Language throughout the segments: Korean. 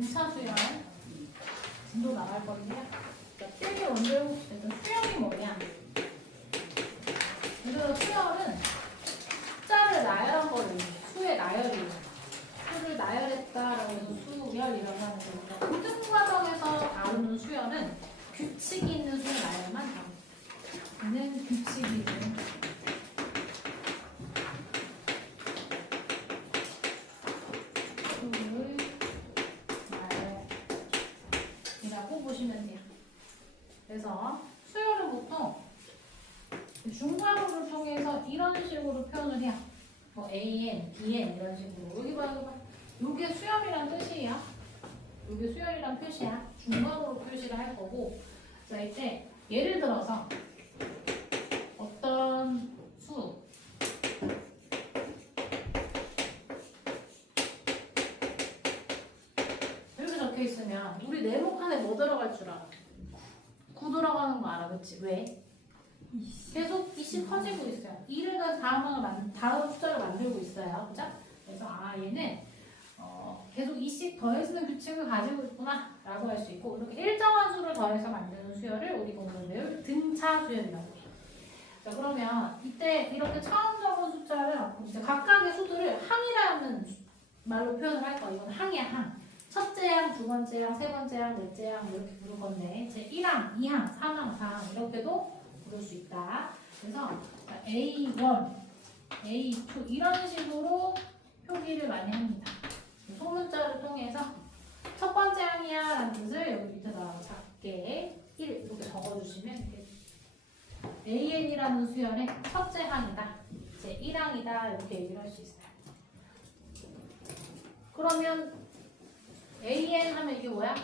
등차 수열 진도 나갈 건데요. 필기 원대로 일단 수열이 뭐냐? 그래서 수열은 숫자를 나열한 거를 수의 나열이에요. 수를 나열했다라고 해서 수열이라고 하는 거니까 고등 과정에서 다루는 수열은 규칙이 있는 수의 나열만 다루는 얘는 규칙이 있는 수의 나열이라고 보시면 돼요. 그래서 수열은 보통 중괄호를 통해서 이런 식으로 표현을 해요. 뭐 AN, BN 이런 식으로. 여기 봐, 여기 봐. 요게 수열이란 뜻이에요. 요게 수열이란 표시야. 중괄호로 표시를 할 거고. 자, 이때 예를 들어서 어떤 수 이렇게 적혀 있으면 우리 네모칸에 뭐 들어갈 줄 알아? 9 들어가는 거 알아, 그치? 왜? 계속 20 커지고 있어요. 2를 다음 숫자를 만들고 있어요. 그죠? 그래서 얘는 계속 20 더해지는 규칙을 가지고 있구나 라고 할 수 있고, 이렇게 일정한 수를 더해서 만드는 수열을 우리가 오늘 배울 등차 수열이라고 해요. 자, 그러면 이때 이렇게 처음 적은 숫자를 이제 각각의 수들을 항이라는 말로 표현을 할 거예요. 이건 항이야, 항. 첫째 항, 두 번째 항, 세 번째 항, 넷째 항 이렇게 부를 건데, 제 1항, 2항, 3항, 4항 이렇게도 부를 수 있다. 그래서 A1, A2 이런 식으로 표기를 많이 합니다. 소문자를 통해서 첫 번째 항이야 라는 뜻을 여기 밑에다 작게 1 이렇게 적어주시면 되겠습니다. AN이라는 수열의 첫째 항이다, 제 1항이다 이렇게 얘기를 할 수 있어요. 그러면 AN 하면 이게 뭐야?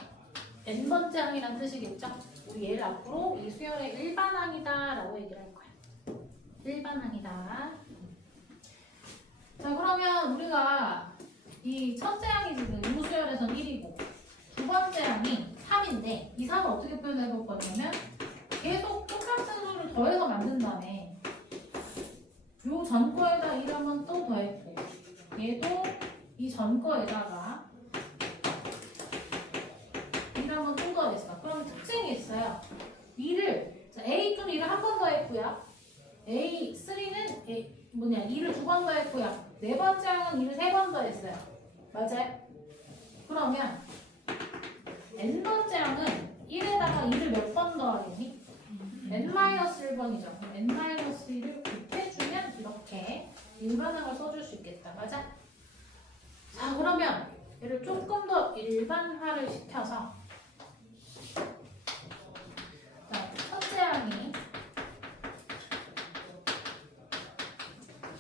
n번째 항이란 뜻이겠죠? 우리 얘를 앞으로 이 수열의 일반항이다 라고 얘기를 할 거야. 일반항이다. 자, 그러면 우리가 이 첫째 항이 지금 이 수열에서는 1이고 두 번째 항이 3인데 이 3을 어떻게 표현해 볼 거냐면 계속 똑같은 수를 더해서 만든 다음에 요 전 거에다 1하면 또 더했고 얘도 이 전 거에다가 1하면 또 더했어. 그럼 특징이 있어요. 2를 A2는 2를 한 번 더 했고요. A3는 2를 두 번 더 했고요. 네 번째 항은 2를 세 번 더 했어요. 맞아요? 그러면 n번째 항은 1에다가 2를 몇 번 더하겠니? n-1번이죠. 그럼 n-1을 곱해주면 이렇게 일반항을 써줄 수 있겠다. 맞아? 자, 그러면 얘를 조금 더 일반화를 시켜서 첫째 항이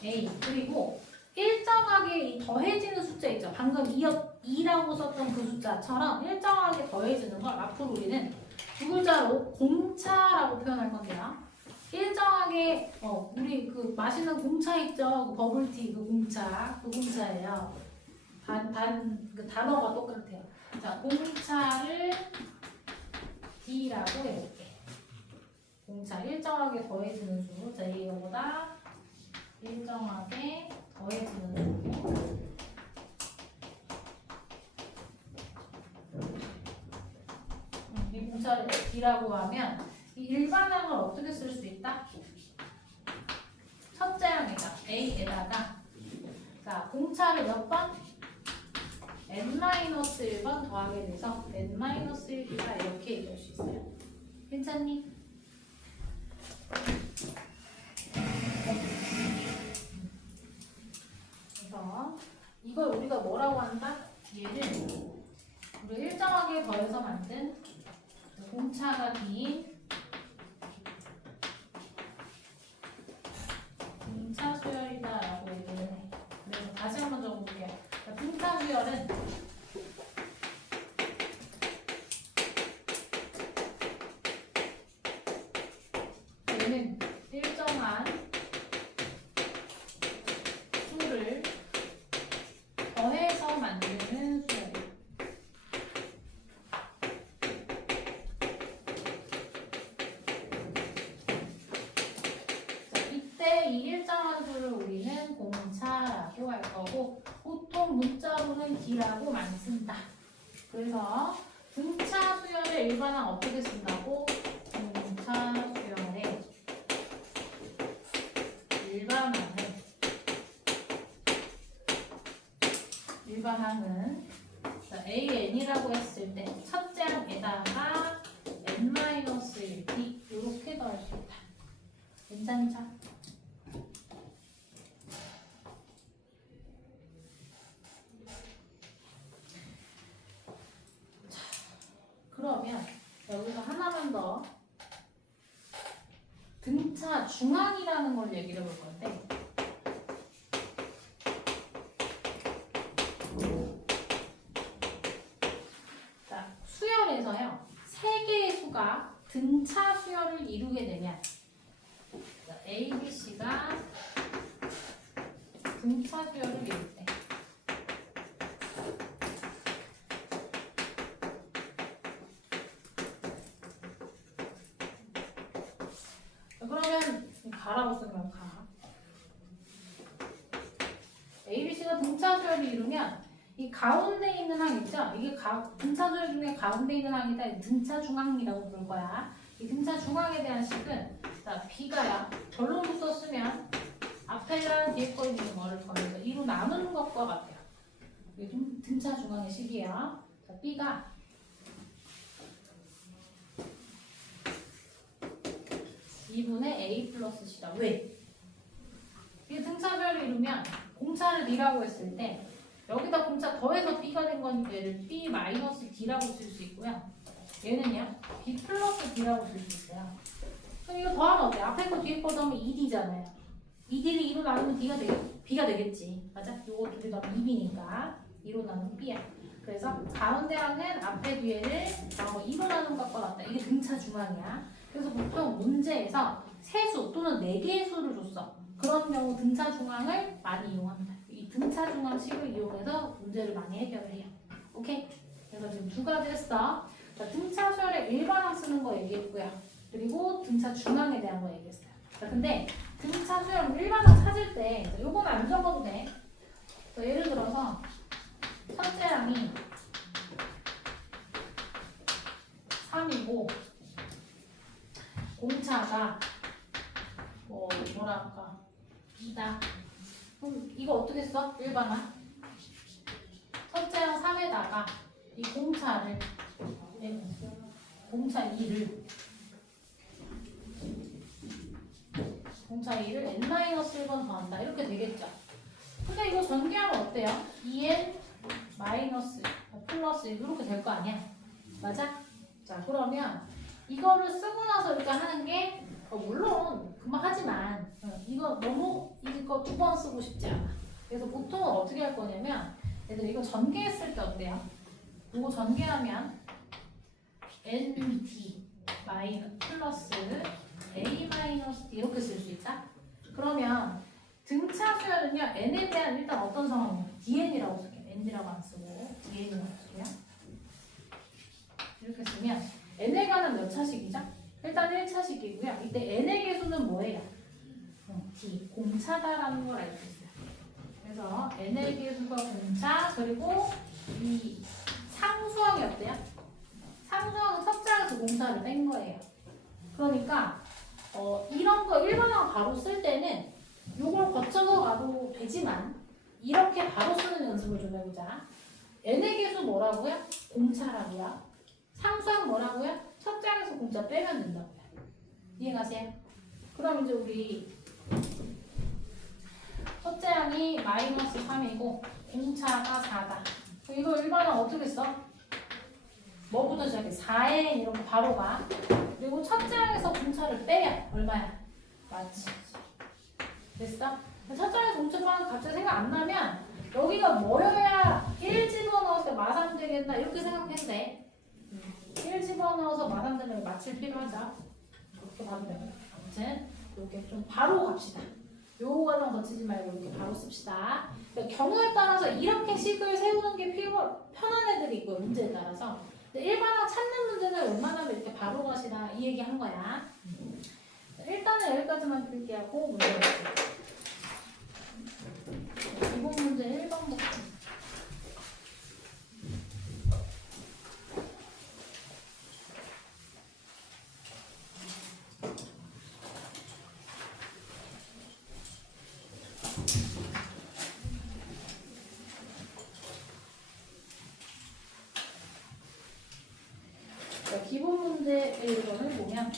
A 그리고 일정하게 이 더해지는 숫자 있죠. 방금 2라고 썼던 그 숫자처럼 일정하게 더해지는 걸 앞으로 우리는 두 글자로 공차라고 표현할 건데요. 일정하게 우리 그 맛있는 공차 있죠. 그 버블티 그 공차예요. 그 단어가 똑같아요. 자, 공차를 D라고 해볼게. 공차 일정하게 더해지는 수. 자, 이거보다 일정하게 더해지는 수. 이 공차를 D라고 하면 이 일반항을 어떻게 쓸 수 있다? 첫째 항에다 A에다가 자, 공차를 몇 번? n-1번 더하게 돼서 n-1b다 이렇게 얘기할 수 있어요. 괜찮니? 그래서 이걸 우리가 뭐라고 한다? 얘를 우리 일정하게 더해서 만든 공차가 긴 등차 수열이다 라고 얘기를 해. 그래서 다시 한번 적어볼게요. 등차 수열은 얘는 일정한 수를 더해서 만드는 수열이에요. 자, 이때 이 일정한 수를 우리는 공차라고 할 거고 보통 문자로는 D라고 많이 쓴다. 그래서 등차 수열의 일반항 어떻게 쓴다고? 등차 수열의 일반항은 AN이라고 했을 때 첫째 항에다가 N-1D 이렇게 넣을 수 있다. 괜찮죠? 자, 그러면 여기서 하나만 더 등차 중앙이라는 걸 얘기를 해볼 건데 자, 수열에서요 세 개의 수가 등차 수열을 이루게 되면 A, B, C가 등차 수열을 이룰 때 그러면 가라고 쓰면 가. A, B, C가 등차 수열을 이루면 이 가운데 있는 항 있죠? 이게 등차 수열 중에 가운데 있는 항이다. 등차 중항이라고 부를 거야. 이 등차 중항에 대한 식은 자, B가야 결론을 썼으면 앞에랑 뒤에 거 있는 거를 더해서 2로 나누는 것과 같아요. 이게 좀 등차 중항의 식이에요. 자, B가 2분의 A 플러스 C다. 왜? 이게 등차별을 이루면 공차를 D라고 했을 때 여기다 공차 더해서 B가 된 거니까 얘를 B 마이너스 D라고 쓸 수 있고요. 얘는요 B 플러스 D라고 쓸 수 있어요. 그럼 이거 더하면 어때? 앞에 거 뒤에 거 더하면 2D잖아요. 2D를 2로 나누면 B가 되겠지. 맞아? 요거 둘이 더하면 2B니까 2로 나누면 B야. 그래서 가운데 항은 앞에 뒤에를 2로 나눈 것과 같다. 이게 등차 중앙이야. 그래서 보통 문제에서 세수 또는 4개의 수를 줬어. 그런 경우 등차 중앙을 많이 이용합니다. 이 등차 중앙식을 이용해서 문제를 많이 해결을 해요. 오케이? 그래서 지금 두 가지 했어. 자, 등차 수열의 일반항 쓰는 거 얘기했고요. 그리고 등차 중앙에 대한 거 얘기했어요. 자, 근데 등차 수열 일반항 찾을 때 요건 안 적어도 돼. 예를 들어서 첫째 항이 3이고 공차가 뭐랄까 2다. 그럼 이거 어떻게 써? 일반항. 첫째 항 3에다가 이 공차 2를 n-1번 더한다. 이렇게 되겠죠. 근데 이거 전개하면 어때요? 2n 마이너스 플러스 이렇게 될 거 아니야? 맞아? 자, 그러면 이거를 쓰고 나서 이렇게 하는 게 물론 금방 하지만 이거 두 번 쓰고 싶지 않아. 그래서 보통 어떻게 할 거냐면 얘들 이거 전개했을 때 어때요? 이거 전개하면 ND 플러스 A 마이너스 D 이렇게 쓸 수 있다? 그러면 등차 수열은요 N에 대한 일단 어떤 상황이에요? DN이라고 쓸게요. ND라고 안 쓰고 DN이라고 쓸게요. 이렇게 쓰면 N에 관한 몇 차식이죠? 일단 1차식이고요. 이때 N의 개수는 뭐예요? D, 공차다라는 걸 알고 있어요. 그래서 N의 개수가 공차, 그리고 이 상수항이 어때요? 상수항은 첫째 항에서 공차를 뺀 거예요. 그러니까 이런 거 일반항 바로 쓸 때는 이걸 거쳐서 가도 되지만 이렇게 바로 쓰는 연습을 좀 해보자. N의 개수 뭐라고요? 공차라고요. 상수항 뭐라고요? 첫째 항에서 공차 빼면 된다고요. 이해가세요? 그럼 이제 우리 첫째 항이 마이너스 3이고 공차가 4다. 이거 일반항 어떻게 써? 뭐부터 시작해? 4n 이렇게 바로 가. 그리고 첫째 항에서 공차를 빼면 얼마야? 맞지? 됐어? 첫째 항에서 공차 빼면 갑자기 생각 안 나면 여기가 뭐여야 1 집어넣어서 마삼 되겠나 이렇게 생각해도 돼. 1 집어넣어서 마삼 되면 맞출 필요하죠. 그렇게 봐도 돼요. 아무튼 이렇게 좀 바로 갑시다. 요 과정 거치지 말고 이렇게 바로 씁시다. 그러니까 경우에 따라서 이렇게 식을 세우는 게 편한 애들이 있고요. 문제에 따라서. 근데 일반항 찾는 문제는 웬만하면 이렇게 바로 가시다 이 얘기 한 거야. 일단은 여기까지만 풀게 하고 문제 볼게요. 기본 문제 1번부터. 1번을 보면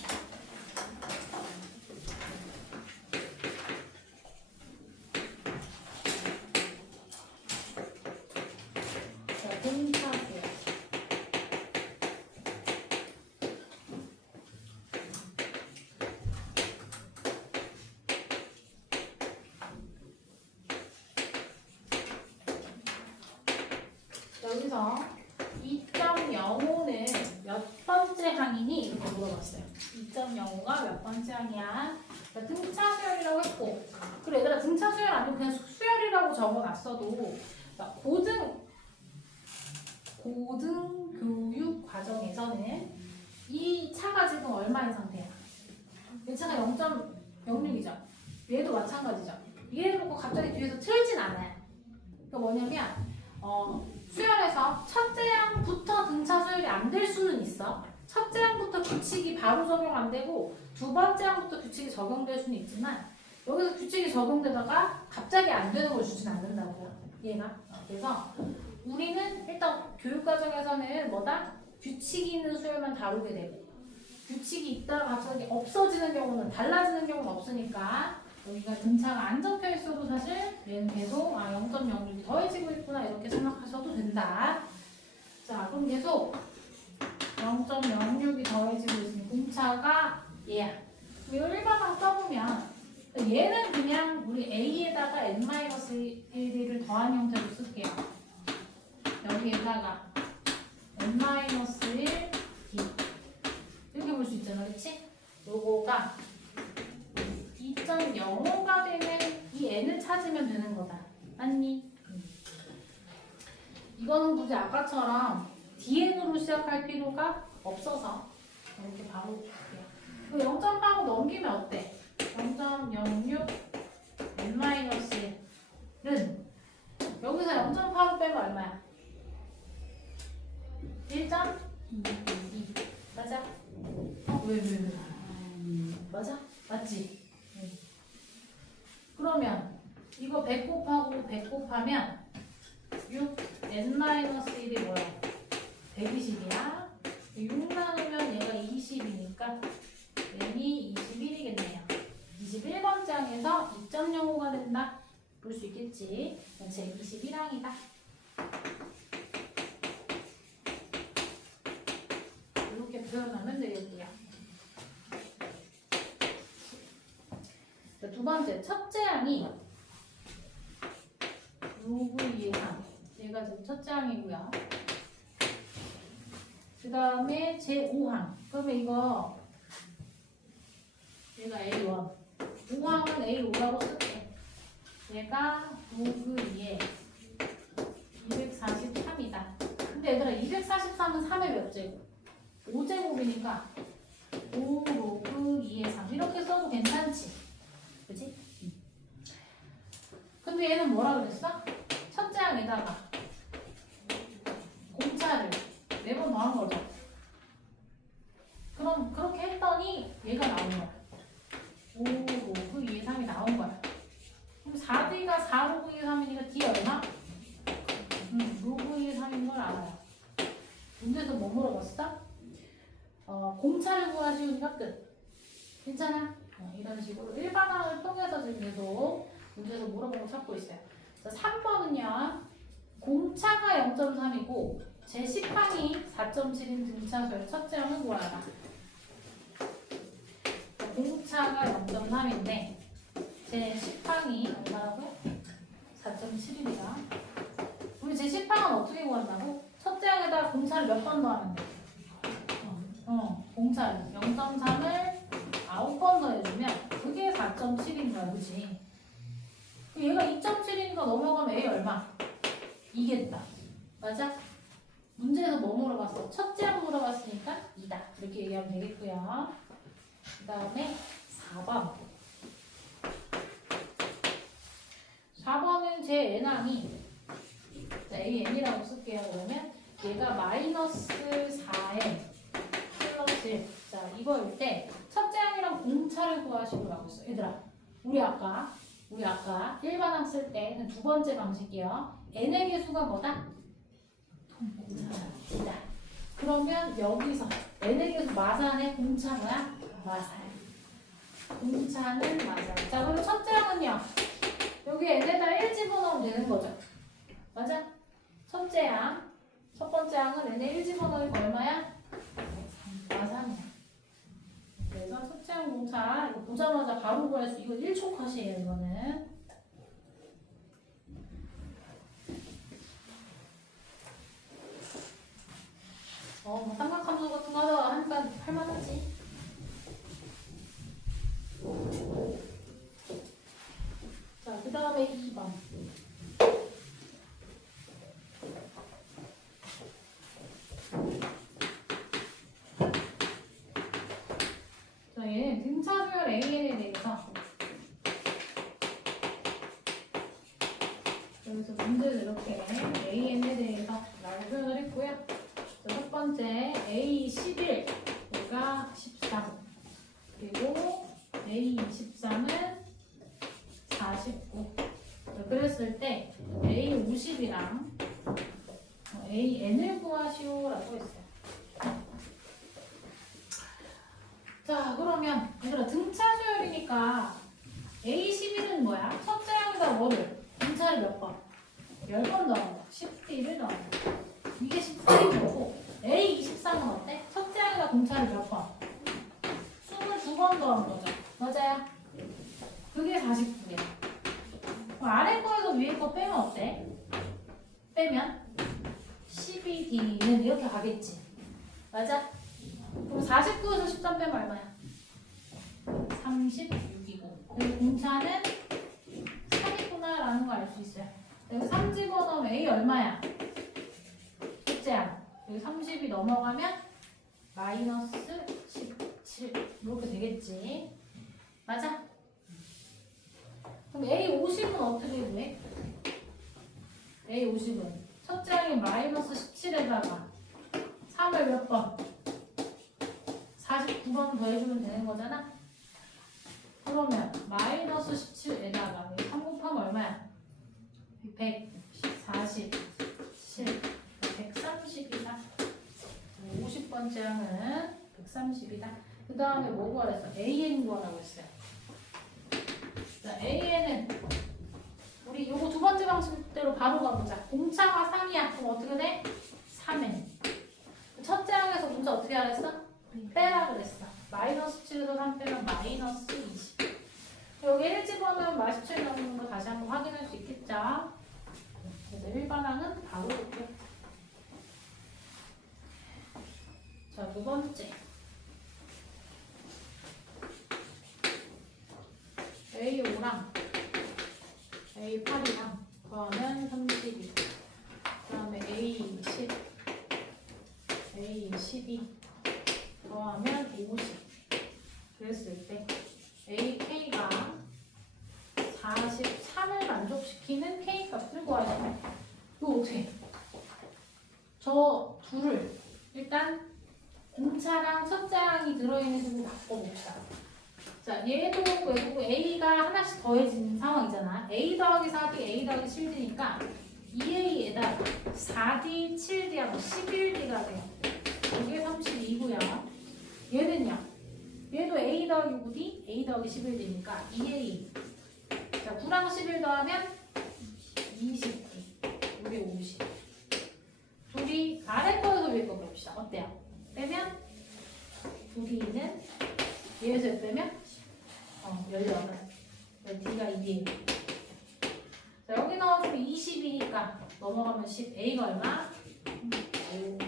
자, 등차수열. 여기서 2.05는 몇 번째 항이니? 이렇게 물어봤어요. 2.05가 몇 번째 항이야? 그러니까 등차 수열이라고 했고, 그래 얘들아 등차 수열 아니고 그냥 수열이라고 적어놨어도 고등교육 과정에서는 이 차가 지금 얼마인 상태야? 이 차가 0.06이죠. 얘도 마찬가지죠. 얘를 보고 갑자기 뒤에서 틀진 않아요. 그러니까 뭐냐면 수열에서 첫째 항부터 등차 수열이 안 될 수는 있어. 첫째 항부터 규칙이 바로 적용 안 되고 두 번째 항부터 규칙이 적용될 수는 있지만 여기서 규칙이 적용되다가 갑자기 안 되는 걸 주진 않는다고요. 얘가. 그래서 우리는 일단 교육과정에서는 뭐다? 규칙이 있는 수열만 다루게 되고 규칙이 있다가 갑자기 없어지는 경우는 달라지는 경우는 없으니까 여기가 등차가 안 적혀 있어도 사실 얘는 계속 0.06이 더해지고 있구나 이렇게 생각하셔도 된다. 자, 그럼 계속 0.06이 더해지고 있으니 공차가 얘야. 이거 일반항 써보면 얘는 그냥 우리 a에다가 n-1을 더한 형태로 쓸게요. 여기에다가 n-1 d 이렇게 볼 수 있잖아, 그렇지? 요거가 2.05가 되는 이 n을 찾으면 되는 거다. 맞니? 이거는 굳이 아까처럼 dn으로 시작할 필요가 없어서 이렇게 바로 볼게요. 0.8고 넘기면 어때? 0.06 n-1은 여기서 0.8로 빼면 얼마야? 1.2 맞아? 왜? 맞아? 맞지? 그러면 이거 100 곱하고 100 곱하면 6 n-1이 뭐야? 120이야. 6 나누면 얘가 20이니까 n이 21이겠네요. 21번째 항에서 2.05가 된다. 볼 수 있겠지? 제 21항이다. 이렇게 표현하면 되겠고요. 두 번째, 첫째 항이 로그의 항. 얘가 지금 첫째 항이고요. 그 다음에 제5항. 그러면 이거 얘가 A1. 5항은 A5라고 쓸게. 얘가 로그 2에 243이다. 근데 얘들아 243은 3의 몇 제곱? 5제곱이니까 5 로그 2의 3 이렇게 써도 괜찮지? 그치? 근데 얘는 뭐라 그랬어? 첫째 항에다가 공차를 4번 더한 거죠. 그럼 그렇게 했더니 얘가 나온 거야. 5 로그 2의 3이 나온 거야. 그럼 4D가 4 로그 2의 3이니까 D 얼마? 로그 2의 3인 걸 알아요. 문제에서 뭐 물어봤어? 공차를 구하시우니까 끝. 괜찮아? 이런 식으로 일반항을 통해서 지금 계속 문제에서 물어보고 찾고 있어요. 자, 3번은요. 공차가 0.3이고 제10항이 4.7인 등차수열 첫째 항은 구하라. 공차가 0.3인데 제10항이 얼마라고요? 4.7이다. 우리 제10항은 어떻게 구한다고? 첫째 항에다가 공차를 몇 번 더하면 돼? 공차를 0.3을 9번 더해주면 그게 4.7인 거야, 그치? 얘가 2.7이니까 넘어가면 A 얼마? 2겠다. 맞아? 문제에서 뭐 물어봤어? 첫째 항 물어봤으니까 2다. 이렇게 얘기하면 되겠고요. 그 다음에 4번. 4번은 제 n항이 AN이라고 쓸게요. 그러면 얘가 마이너스 4n 플러스 1. 자, 이거일 때 첫째 항이랑 공차를 구하시라고 했어. 얘들아, 우리 아까 일반항 쓸 때는 두 번째 방식이요. n의 개수가 뭐다? 동공차다. 그러면 여기서 n의 계수 마산의 공차 뭐야? 마살. 공차는 마살. 자, 그럼 첫째 항은요. 여기 n에다 1 집어넣으면 되는 거죠. 맞아? 첫째 항. 첫 번째 항은 n에 1 집어넣으니까 얼마야? 마산이야. 그래서 첫째 항 공차 이거 보자마자 바로 구할 수. 이거 1초 컷이에요. 이거는. 뭐 삼각함수 같은 거 하니까 할만하지. 자, 그 다음에 2번. 자, 얘는 등차수열 AN에 대해서 여기서 문제를 이렇게 AN에 대해서 라고 표현을 했고요. 자, 첫 번째 A11 얘가 13 그리고 A23은 49 그랬을 때 A50이랑 AN을 구하시오라고 했어요. 자, 그러면 얘들아 등차 수열이니까 A11은 뭐야? 첫째 항에다 뭐를? 등차를 몇 번? 10번 넣어요. 10D를 넣어요. 이게 14인 거고 A23은 어때? 첫째 항에다 공차를 몇 번? 22번 넣은 거죠. 맞아요? 그게 49개야. 아래 거에서 위에 거 빼면 어때? 빼면 12D는 이렇게 가겠지. 맞아? 그럼 49에서 13 빼면 얼마야? 36이고 그리고 공차는 3이구나 라는 걸 알 수 있어요. 여기 3 집어넣으면 A 얼마야? 첫째야. 여기 30이 넘어가면 마이너스 17 이렇게 되겠지. 맞아? 그럼 A50은 어떻게 구해? A50은 첫째 항이 마이너스 17에다가 3을 몇 번? 49번 더해주면 되는 거잖아? 그러면 마이너스 17에다가 3 곱하면 얼마야? 147, 130이다. 50번째 항은 130이다. 그 다음에 뭐 구하랬어? AN 구하라고 했어요. 자, AN은 우리 요거 두 번째 방식대로 바로 가보자. 공차가 3이야. 그럼 어떻게 돼? 3N. 첫째 항에서 문제 어떻게 하랬어? 빼라 그랬어. 마이너스 7에서 3 빼면 마이너스 20. 여기 1 집어넣으면 마이너스 17 넣는 거 다시 한번 확인할 수 있겠죠? 그래서 일반항은 바로 볼게요. 자, 두 번째. A5랑 A8이랑 더하면 32. 그 다음에 A10, A12 더하면 50. 그랬을 때 AK가 43을 만족시키는 K 값을 구해야 돼. 이거 어떻게 해? 저 둘을 일단 공차랑 첫째 항이 들어있는 식으로 바꿔봅시다. 자, 얘도 외국 A가 하나씩 더해지는 상황이잖아. A 더하기 4D, A 더하기 7D니까 2A에다 4D, 7D하고 11D가 돼요. 이게 32고요. 얘는요. 얘도 A 더하기 9D, A 더하기 11D니까 2A. 자, 9랑 11 더하면 20D. 우리 50. 둘이 아래 거에서 위에 거 봅시다. 어때요? 빼면 2D는 얘에서 빼면 18. D가 2A. 자, 여기 넣어주면 20이니까 넘어가면 10. A가 얼마? 5.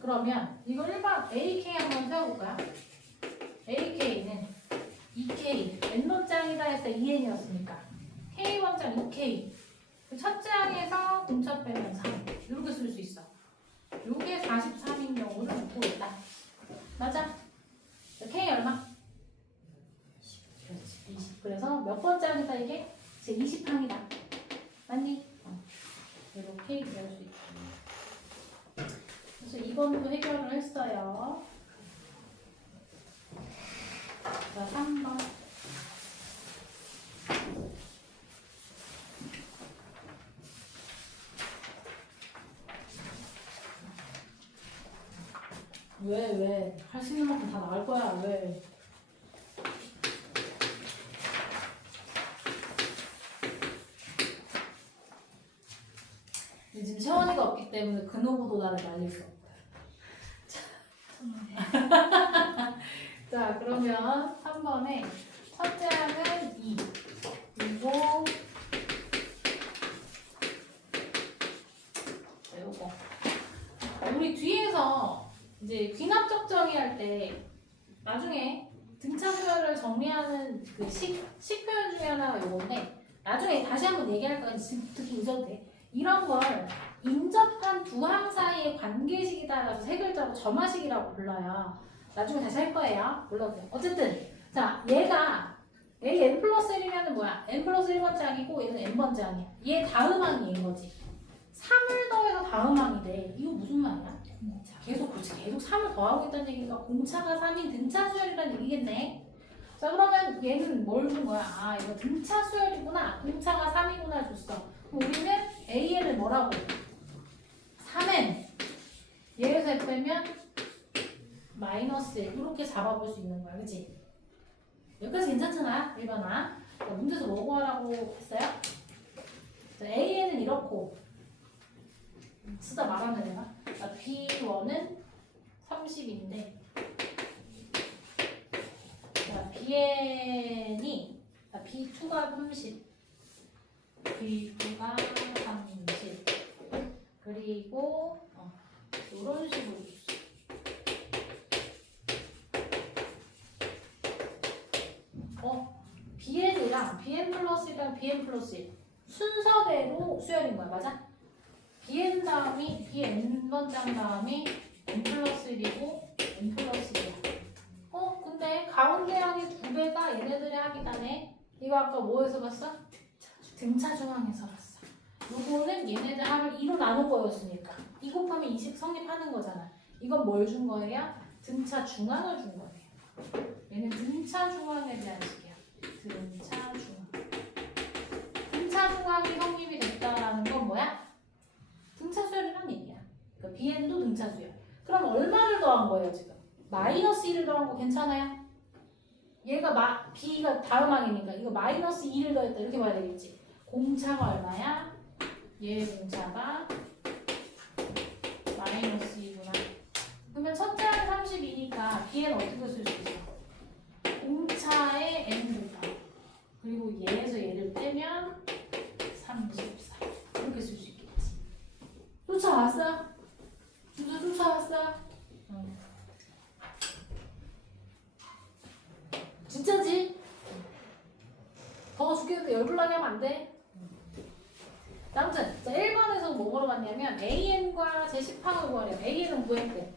그러면 이거 일반 AK 한번 세워볼까요? AK는 2K. N번장이다 해서 2N이었으니까 K번장 2K. 첫째 항에서 공차 빼면 3. 이렇게 쓸 수 있어. 요게 43인 경우를 묻고 있다. 맞아? K 얼마? 그렇지, 20. 그래서 몇 번째 항이다 이게? 제 20항이다. 맞니? 이렇게 배울 수 있다. 그래서 2번도 해결을 했어요. 자, 3번. 왜? 할 수 있는 만큼 다 나갈 거야. 왜? 지금 채원이가 없기 때문에 그 누구도 나를 말릴 수 없다. 자, 그러면 3번에 첫째 항은 2. 그리고 요거. 우리 뒤에서 이제 귀납적 정의할 때 나중에 등차 수열을 정리하는 그 식 표현 중에 하나가 요건데 나중에 다시 한번 얘기할 거야. 지금 특히 잊어도 돼. 이런 걸 인접한 두 항 사이의 관계식에 따라서 세 글자로 점화식이라고 불러요. 나중에 다시 할 거예요. 불러도 돼. 어쨌든 자 얘가 A n 플러스 1이면 뭐야? n 플러스 1번째 항이고 얘는 n번째 항이야. 얘 다음 항이 얘인 거지. 3을 더해서 다음 항이 돼. 이거 무슨 말이야? 자, 계속 3을 더하고 있다는 얘기가 공차가 3인 등차 수열이라는 얘기겠네. 자 그러면 얘는 뭘 준 거야? 아 이거 등차 수열이구나. 공차가 3이구나 줬어. 그럼 우리는 AN을 뭐라고? 3N 얘에서 F 빼면 마이너스 1 이렇게 잡아볼 수 있는 거야. 그치? 여기까지 괜찮잖아. 1번아. 문제에서 뭐 구하라고 했어요? 자, AN은 이렇고 쓰다 말하는 애가 B1은 30인데 자, BN이 B2가 30 B2가 30 그리고 이런 식으로 BN이랑 BN 플러스랑 BN 플러스 1 순서대로 수열인 거야. 맞아? BN 다음이 BN번장 다음이 N 플러스 1이고 N 플러스 1이야. 근데 가운데 항이 두 개가 얘네들의 항이다네. 이거 아까 뭐에서 봤어? 등차 중항에서 봤어. 요거는 얘네들 항을 2로 나눈 거였으니까 2 곱하면 20 성립하는 거잖아. 이건 뭘 준 거예요? 등차 중항을 준 거예요. 얘는 등차 중항에 대한 식이야. 등차 중항. 등차 중항이 성립이 됐다라는 건 뭐야? 등차 수열이란 얘기야. 그러니까 BN도 등차 수열. 그럼 얼마를 더한 거예요 지금? 마이너스 1을 더한 거 괜찮아요? 얘가 B가 다음 항이니까 이거 마이너스 2를 더했다 이렇게 봐야 되겠지. 공차가 얼마야? 얘 공차가 마이너스 2구나. 그러면 첫째 항 32니까 B는 어떻게 쓸 수 있어? 공차의 N 곱하기 그리고 얘에서 얘를 빼면 34 이렇게 쓸 수 있겠지. 쫓아왔어? 쫓아왔어? 진짜지? 더 죽겠는데 열불나게 하면 안 돼. 아무튼 자 1번에서 뭐 물어봤냐면 AN과 제10항을 구하래요. AN은 구했고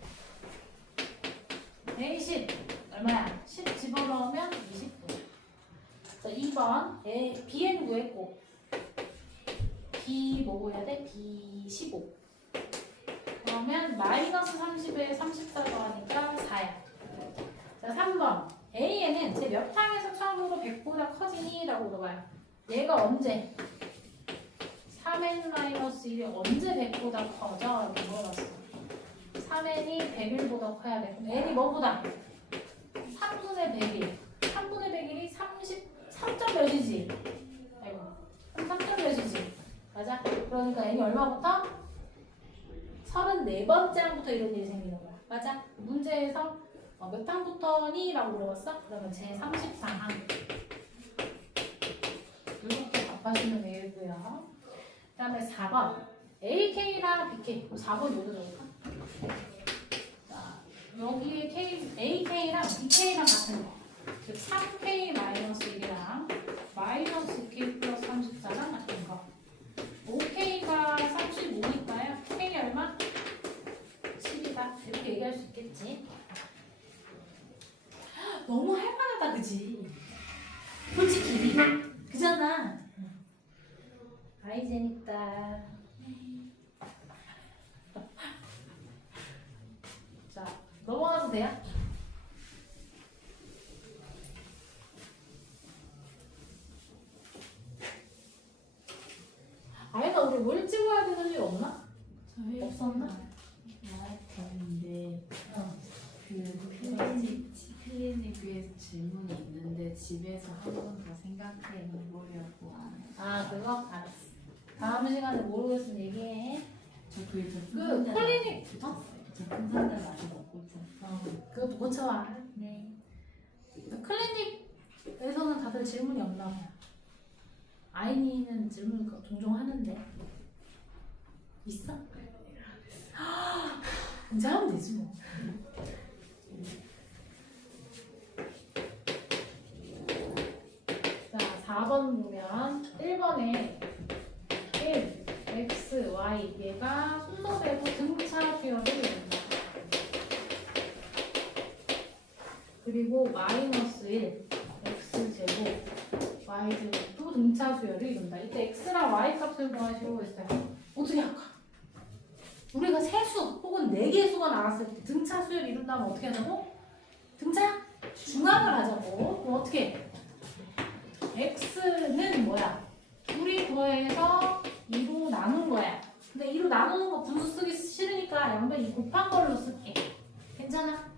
A10 얼마야? 10 집어넣으면 20분. 자 2번 BN 구했고 B 뭐 구해야 돼? B15 그러면 마이너스 30에 34 더하니까 4야. 자 3번 AN은 제 몇 항에서 처음으로 100보다 커지니? 라고 물어봐요. 얘가 언제? 3n-1이 언제 100보다 커져? 이렇게 물어봤어. 3n이 100일보다 커야 돼. n이 뭐보다? 3분의 100일. 3분의 100일이 33점 몇이지? 아이고 3점 몇이지? 맞아? 그러니까 n이 얼마부터? 34번째 항부터 이런 일이 생기는 거야. 맞아? 문제에서 몇 항부터니? 라고 물어봤어? 그러면 제 34항 이렇게 답하시면 되고요. 그 다음에 4번 AK랑 BK 4번 여기다 적을까? 자, 여기에 AK랑 BK랑 같은 거 즉 3K-1이랑 마이너스 K 플러스 34랑 같은 거 5K가 35니까요. K 얼마? 10이다 이렇게 얘기할 수 있겠지. 너무 할만하다 그지? 솔직히 그잖아. 아이 재밌다. 자 넘어가도 돼요? 아이가 우리 뭘 찍어야 되는 일 없나? 없었나? 근데 어. 클리닉에 질문이 있는데 집에서 한 번 더 생각해 보려고. 아 그거? 알았어. 다음 시간에 모르겠으면 얘기해. 저 그게 그 클리닉 제품 산달 많이 먹고 있었어. 그것도 고쳐와. 네. 클리닉에서는 다들 질문이 없나 봐요. 아이니는 질문 종종 하는데 있어? 이제 하면 되지 뭐. 자, 4번 보면 1번에 1, x, y 얘가 순서대로 등차 수열을 이룬다. 그리고 마이너스 1, x제곱, y제곱도 등차 수열을 이룬다. 이때 x랑 y 값을 구하시고 있어요. 어떻게 할까? 우리가 세수 혹은 4개의 수가 나왔을 때 등차 수열을 이룬다면 어떻게 하자고? 등차 중합을 하자고. 그럼 어떻게 해? x는 뭐야? 둘이 더해서 2로 나눈 거야. 근데 2로 나누는 거 분수 쓰기 싫으니까 양변 2 곱한 걸로 쓸게. 괜찮아?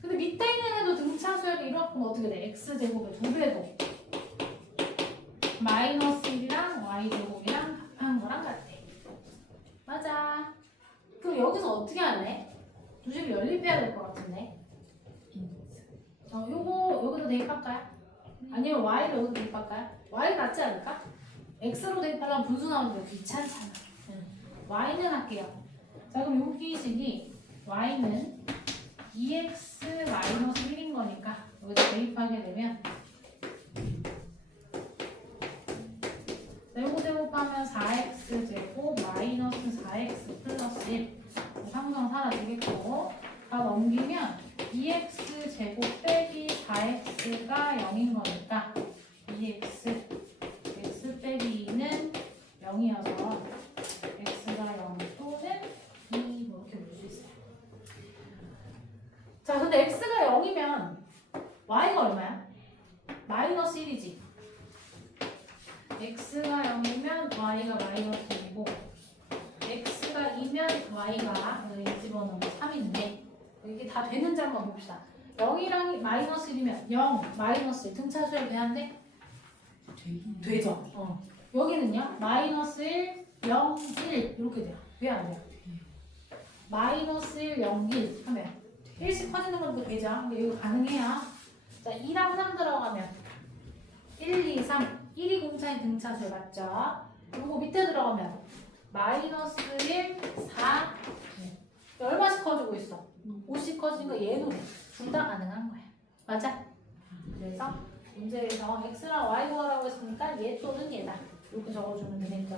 근데 밑에 있는 애도 등차 수열이 이렇고 어떻게 돼? x제곱의 2배도 마이너스 1이랑 y제곱이랑 합한 거랑 같아. 맞아. 그럼 여기서 어떻게 할래? 두 식을 연립해야 될 것 같은데. 요거 여기다 대입할까요? 아니면 y를 여기다 대입할까요? y 낫지 않을까? x로 대입하려면 분수 나오는데 귀찮잖아. y는 할게요. 자 그럼 여기 식이 y는 2x 마이너스 1인 거니까 여기다 대입하게 되면 요거 제곱하면 4x 제곱 마이너스 4x 플러스 1 상수는 사라지겠고 다 넘기면 2x 제곱 빼기 4x가 0인 거니까 2x x 빼기 2는 0이어서 x가 0 또는 2 이렇게 볼 수 있어요. 자 근데 x가 0이면 y가 얼마야? 마이너스 1이지. x가 0이면 y가 마이너스 1이고 x가 2면 y가 여기 집어넣으면 3인데 이게 다 되는지 한번 봅시다. 0이랑 마이너스 1이면 0, 마이너스 1 등차 수열 돼야한데? 되죠. 여기는요 마이너스 1, 0, 1 이렇게 돼요. 왜 안 돼요? 마이너스 1, 0, 1 하면 1씩 퍼지는 것도 되죠. 근데 이거 가능해요. 자 2랑 3 들어가면 1, 2, 3 1이 공차인 등차수열 맞죠? 요거 밑에 들어가면 마이너스 1, 4 얼마씩 커지고 있어? 5씩 커지니까 얘도 둘 다 가능한 거야. 맞아? 그래서 문제에서 x랑 y 구하라고 했으니까 얘 또는 얘다. 이렇게 적어주면 되겠죠?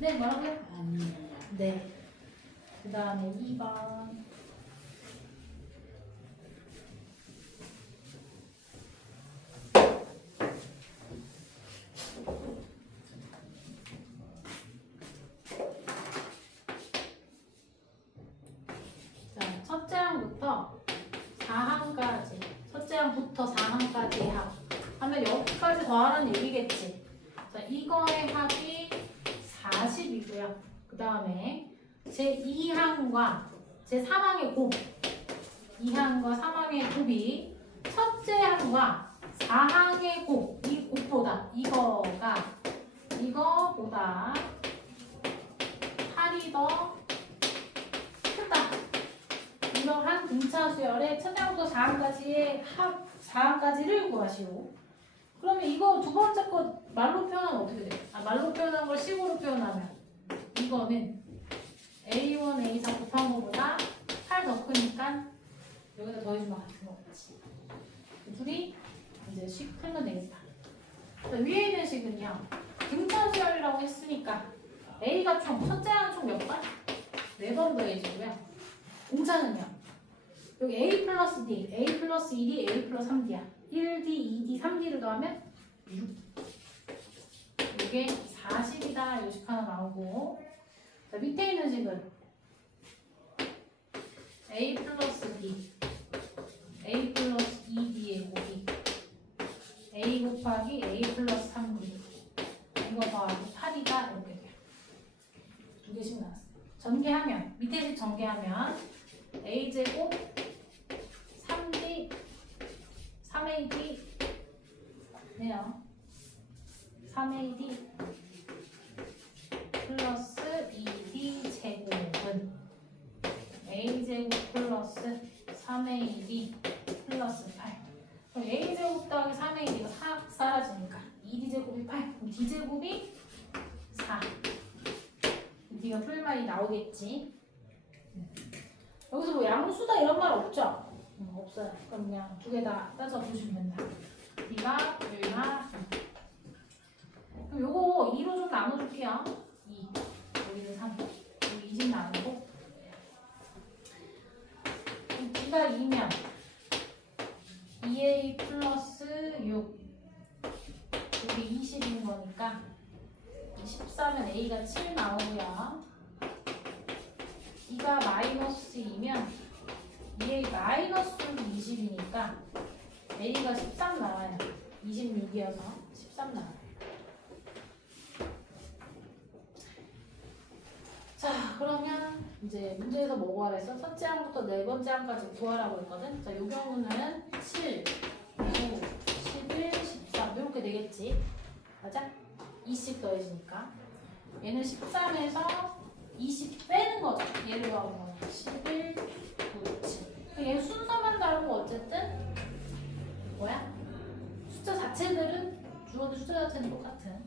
네, 뭐라고요? 아니에요. 네. 그 다음에 2번. 자, 첫째 항부터 4항까지. 첫째 항부터 4항까지 합. 하면 여기까지 더하라는 얘기겠지. 자, 이거의 합이 40이고요. 그 다음에 제2항과 제3항의 곱 2항과 3항의 곱이 첫째 항과 4항의 곱 이 곱보다 이거보다 8이 더 크다. 이러한 등차 수열의 첫째 항부터 4항까지의 합 4항까지를 구하시오. 그러면 이거 두 번째 거 말로 표현하면 어떻게 돼? 말로 표현한 걸 식으로 표현하면 이거는 A1, A4 곱한 거보다 8 더 크니까 여기다 더해주면 같은 거겠지. 둘이 이제 식 풀면 되겠다. 위에 있는 식은요. 등차 수열이라고 했으니까 A가 총 첫째 항 총 몇 번? 4번 더해지고요. 공차는요. 여기 A 플러스 D, A 플러스 2D, A 플러스 3D야. 1D, 2D, 3D를 더하면 6. 이게 40이다. 이 식 하나 나오고. 자, 밑에 있는 식은 A 플러스 D, A 플러스 2D의 곱이 A 곱하기 A 플러스 3D. 이거 더하기 8이다. 이렇게 돼요. 두 개씩 나왔어요. 전개하면 밑에 식 전개하면 a제곱 3d 3ad 네요. 3ad 플러스 2d 제곱은 a제곱 플러스 3ad 플러스 8. 그럼 a제곱 더하기 3ad가 4 사라지니까 2d제곱이 8. 그럼 d제곱이 4. d가 풀말이 나오겠지. 여기서 뭐 양수다 이런 말 없죠? 없어요. 그럼 그냥 두 개 다 따져 보시면 된다. d가 얼마? 그럼 요거 2로 좀 나눠줄게요. 2. 여기는 3. 여기 20 나누고. 그럼 d가 2면 2a 플러스 6. 여기 20인 거니까 14면 a가 7 나오고요. d가 마이너스 2면 2a 마이너스 20이니까 a가 13 나와요. 26이어서 13 나와요. 자, 그러면 이제 문제에서 뭐 구하랬어? 첫째 항부터 네 번째 항까지 구하라고 했거든. 자, 이 경우는 7, 9, 11, 13 이렇게 되겠지. 맞아? 2씩 더해지니까. 얘는 13에서 20 빼는 거죠. 얘를 구하는 거는 11, 9, 7. 얘 순서만 다르고 어쨌든 뭐야? 숫자 자체들은 주어도 숫자 자체는 똑같은.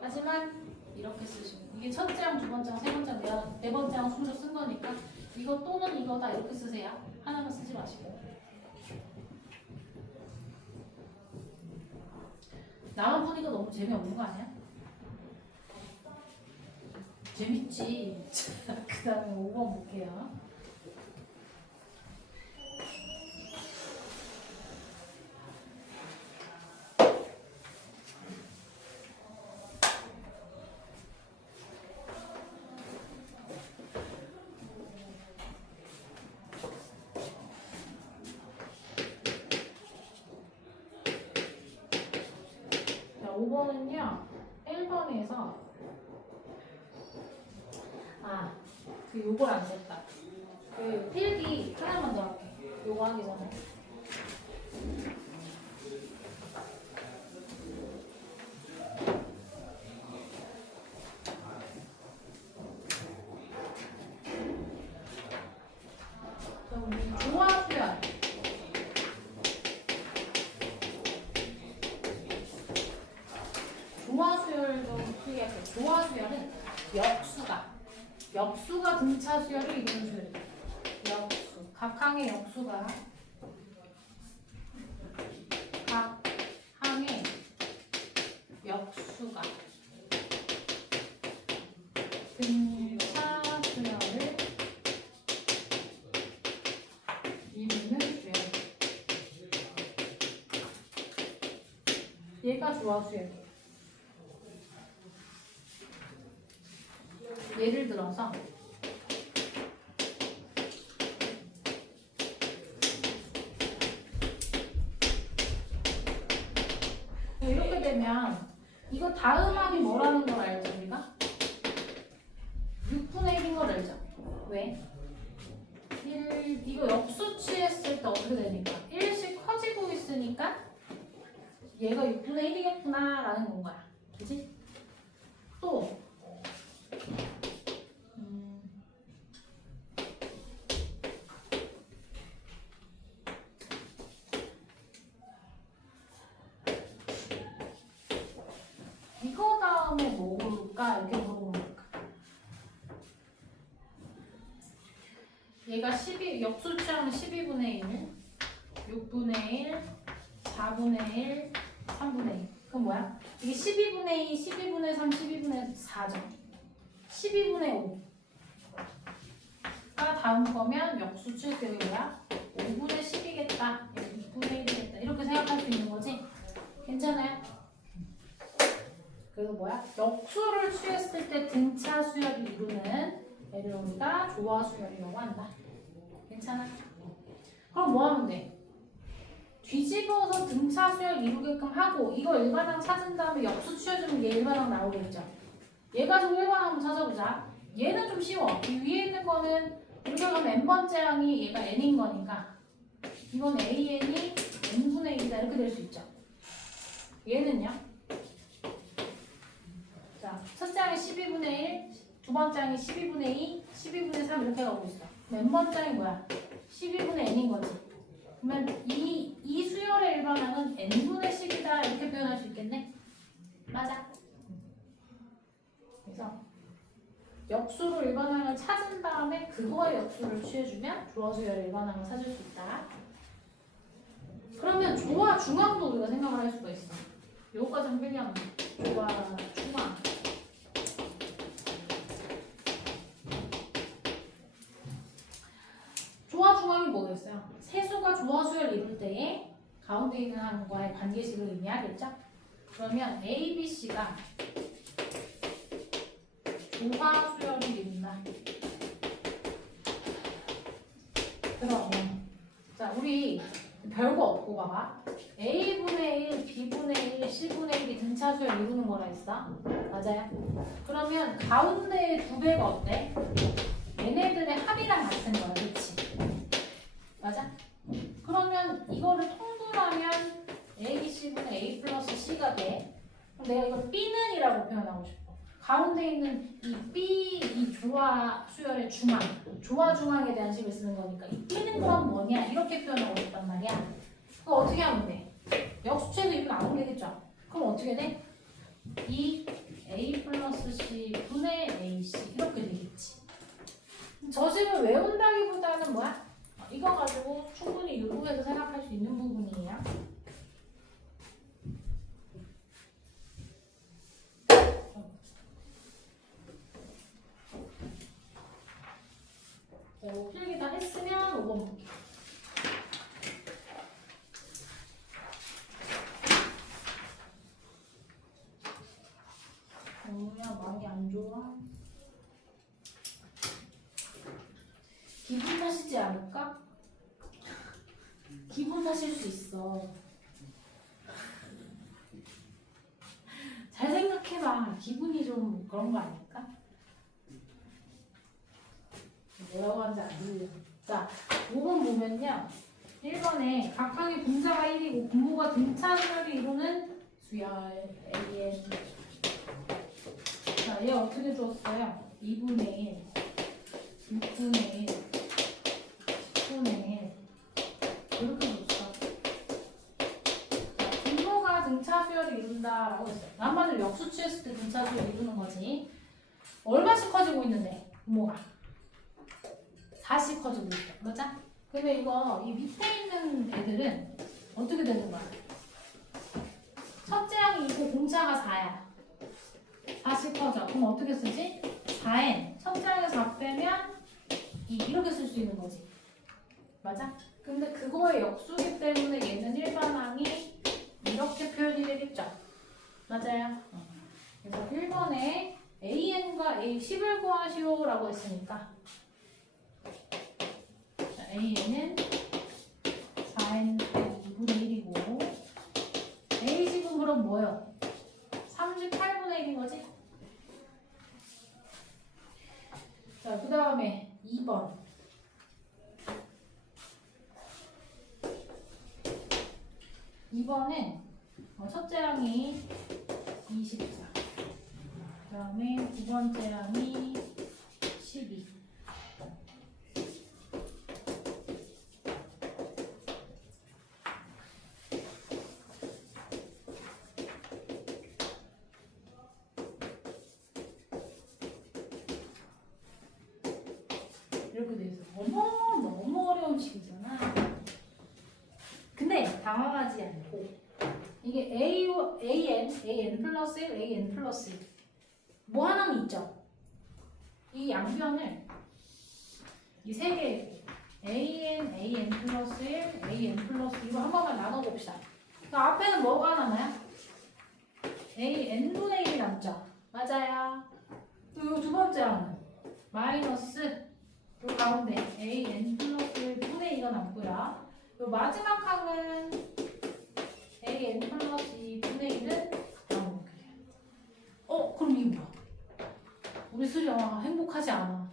하지만 이렇게 쓰시면 이게 첫째 항, 두 번째 항, 세 번째 항, 네 번째 항 순서 쓴 거니까 이거 또는 이거다 이렇게 쓰세요. 하나만 쓰지 마시고. 나만 보니까 너무 재미없는 거 아니야? 재밌지. 그 다음에 5번 볼게요. 자, 5번은요. 1번에서 요걸 안 썼다. 그 필기 하나만 더 할게. 요거 하기 전에. 자, 우리 조화수열. 조화수열도 필기할게요. 조화수열은 역수가 등차 수열을 이루는 수열이다. 역수. 각 항의 역수가 등차 수열을 이루는 수열. 얘가 조화수열이에요. 예를 들어서 이렇게 되면 이거 다음 항이 뭐라는 걸 알죠, 우리가? 6분의 1인 걸 알죠? 왜? 이거 역수 취했을 때 어떻게 되니까? 1씩 커지고 있으니까 얘가 6분의 1이겠구나 라는 건 거야. 그치? 또 이거 다음에 뭐 고를까? 이렇게 물어보면 될까? 얘가 12, 역수 취하면 12분의 1, 6분의 1, 4분의 1, 3분의 1. 그럼 뭐야? 이게 12분의 2, 12분의 3, 12분의 4죠. 12분의 5가 다음 거면 역수 취할 때 뭐야? 5분의 10이겠다. 6분의 1이겠다. 이렇게 생각할 수 있는 거지? 괜찮아요? 그래서 뭐야? 역수를 취했을 때 등차 수열이 이루는 얘를 우리가 조화 수열이라고 한다. 괜찮아? 그럼 뭐 하면 돼? 뒤집어서 등차 수열 이루게끔 하고 이거 일반항 찾은 다음에 역수 취해주면 얘 일반항 나오겠죠? 얘 가지고 일반항 한번 찾아보자. 얘는 좀 쉬워. 이 위에 있는 거는 우리가 가면 n번째 항이 얘가 n인 거니까 이건 an이 n분의 1이다 이렇게 될 수 있죠. 얘는요? 자, 첫째 항이 12분의 1, 두 번째 항이 12분의 2, 12분의 3 이렇게 가고 있어. n번째 항이 뭐야? 12분의 n인 거지. 그러면 이 수열의 일반항은 n분의 10이다 이렇게 표현할 수 있겠네? 맞아. 그래서 역수로 일반항을 찾은 다음에 그거의 역수를 취해주면 조화수열 일반항을 찾을 수 있다. 그러면 조화 중항도 우리가 생각을 할 수가 있어. 요거까지는 필요한 조화 중항. 조화 중항이 뭐겠어요? 세수가 조화수열 이룰 때에 가운데 있는 항과의 관계식을 의미하겠죠? 그러면 A, B, C가 조화수열이 이룬다. 그러면 자 우리 별거 없고 봐봐. A분의 1, B분의 1, C분의 1이 등차수열 이루는 거라 했어. 맞아요? 그러면 가운데의 두 배가 어때? 얘네들의 합이랑 같은 거야. 그치? 맞아? 그러면 이거를 통분하면 A, C분의 A 플러스 C가 돼. 그럼 내가 이걸 B는 이라고 표현하고 싶어. 가운데 있는 이 B, 이 조화 수열의 중앙, 조화 중앙에 대한 식을 쓰는 거니까 이 B는 그럼 뭐냐 이렇게 표현하고 싶단 말이야. 그거 어떻게 하면 돼? 역수체도 이거 나오면 되겠죠? 그럼 어떻게 돼? 이 A 플러스 C 분의 AC 이렇게 되겠지. 저 식을 외운다기보다는 뭐야? 이거 가지고 충분히 유도해서 생각할 수 있는 부분이에요. 이거 필기 다 했으면 5번 볼게요. 뭐야 마음이 안 좋아? 기분 탓이지 않을까? 기분 탓일 수 있어. 잘 생각해봐. 기분이 좀 그런 거 아닐까? 뭐라고 하는지 안 들려. 자, 5번 보면요. 1번에 각 항의 분자가 1이고 분모가 등차수열이 이루는 수열 AN. 자, 얘 어떻게 줬어요? 2분의 1, 6분의 1, 10분의 1 이렇게 줬어. 자, 분모가 등차수열을 이룬다라고 했어요. 한마디로 역수 취했을 때 등차수열을 이루는 거지. 얼마씩 커지고 있는데 분모가 4씩 커지고 있어. 맞아? 그러면 이거 이 밑에 있는 애들은 어떻게 되는 거야? 첫째 항이 2고 공차가 4야. 4씩 커져. 그럼 어떻게 쓰지? 4n. 첫째 항에 4 빼면 2 이렇게 쓸 수 있는 거지. 맞아? 근데 그거의 역수기 때문에 얘는 일반항이 이렇게 표현이 되겠죠? 맞아요? 그래서 1번에 AN과 A10을 구하시오 라고 했으니까 AN은 4N 2분의 1이고 A10은 그럼 뭐예요? 38분의 1인 거지? 자, 그 다음에 2번 2번은 첫째 항이 24 그 다음에 두 번째 항이 12 이렇게 돼 있어. 너무 어려운 식이잖아. 근데 당황하지 않고 이게 AN 플러스 1, AN 플러스 1 뭐 하나는 있죠. 이 양변을 이 세 개 AN 플러스 1, AN 플러스 2로 한 번만 나눠봅시다. 그 앞에는 뭐가 남아요? AN분의 1이 남죠. 맞아요. 그리고 두 번째 항은 마이너스 요 가운데 AN 플러스 1분의 2가 남고요. 요 마지막 항은 AN 플러스 2분의 1은 나오게. 그럼 이거 뭐야? 우리 수령 행복한 행복하지 않아.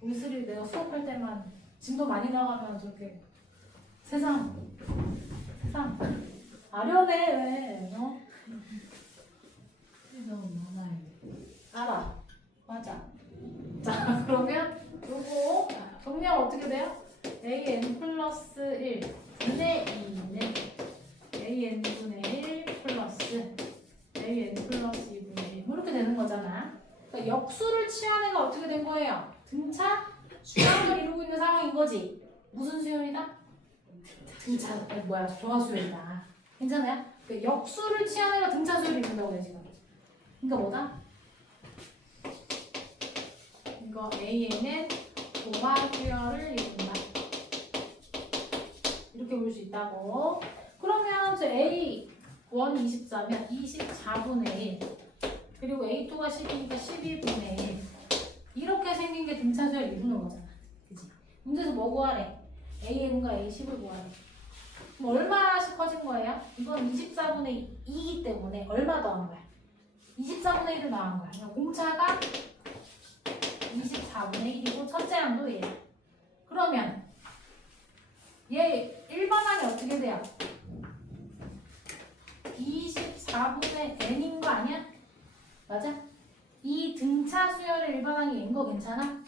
우리 슬이 내가 수업할 때만 진도 많이 나가면 저렇게 세상 아련해 왜? 어? 너무 많아요. 알아. 맞아. 자 그러면 요거 정리하면 어떻게 돼요? an 플러스 1 분의 2는 an분의 1 플러스 an 플러스 2분의 1 이렇게 되는 거잖아. 그러니까 역수를 취한 애가 어떻게 된 거예요? 등차 수열을 이루고 있는 상황인 거지. 무슨 수열이다? 등차 조화수열이다. 괜찮아요? 그러니까 역수를 취한 애가 등차 수열을 이룬다고 해 지금. 그러니까 뭐다? 이거 A에는 조화수열을 이룬다. 이렇게 볼 수 있다고. 그러면 저 A 1 24면 24분의 1 그리고 A2가 10이니까 12분의 1 이렇게 생긴 게 등차수열 이루는 거잖아. 그치? 문제에서 뭐 구하래? AN과 A10을 구하래. 그럼 얼마씩 커진 거예요? 이건 24분의 2이기 때문에 얼마 더한 거야? 24분의 1을 더한 거야. 그러니까 공차가 24분의 1이고 첫째 항도 1. 그러면 얘 일반항이 어떻게 돼요? 24분의 n인 거 아니야? 맞아? 이 등차 수열의 일반항이 n거 괜찮아?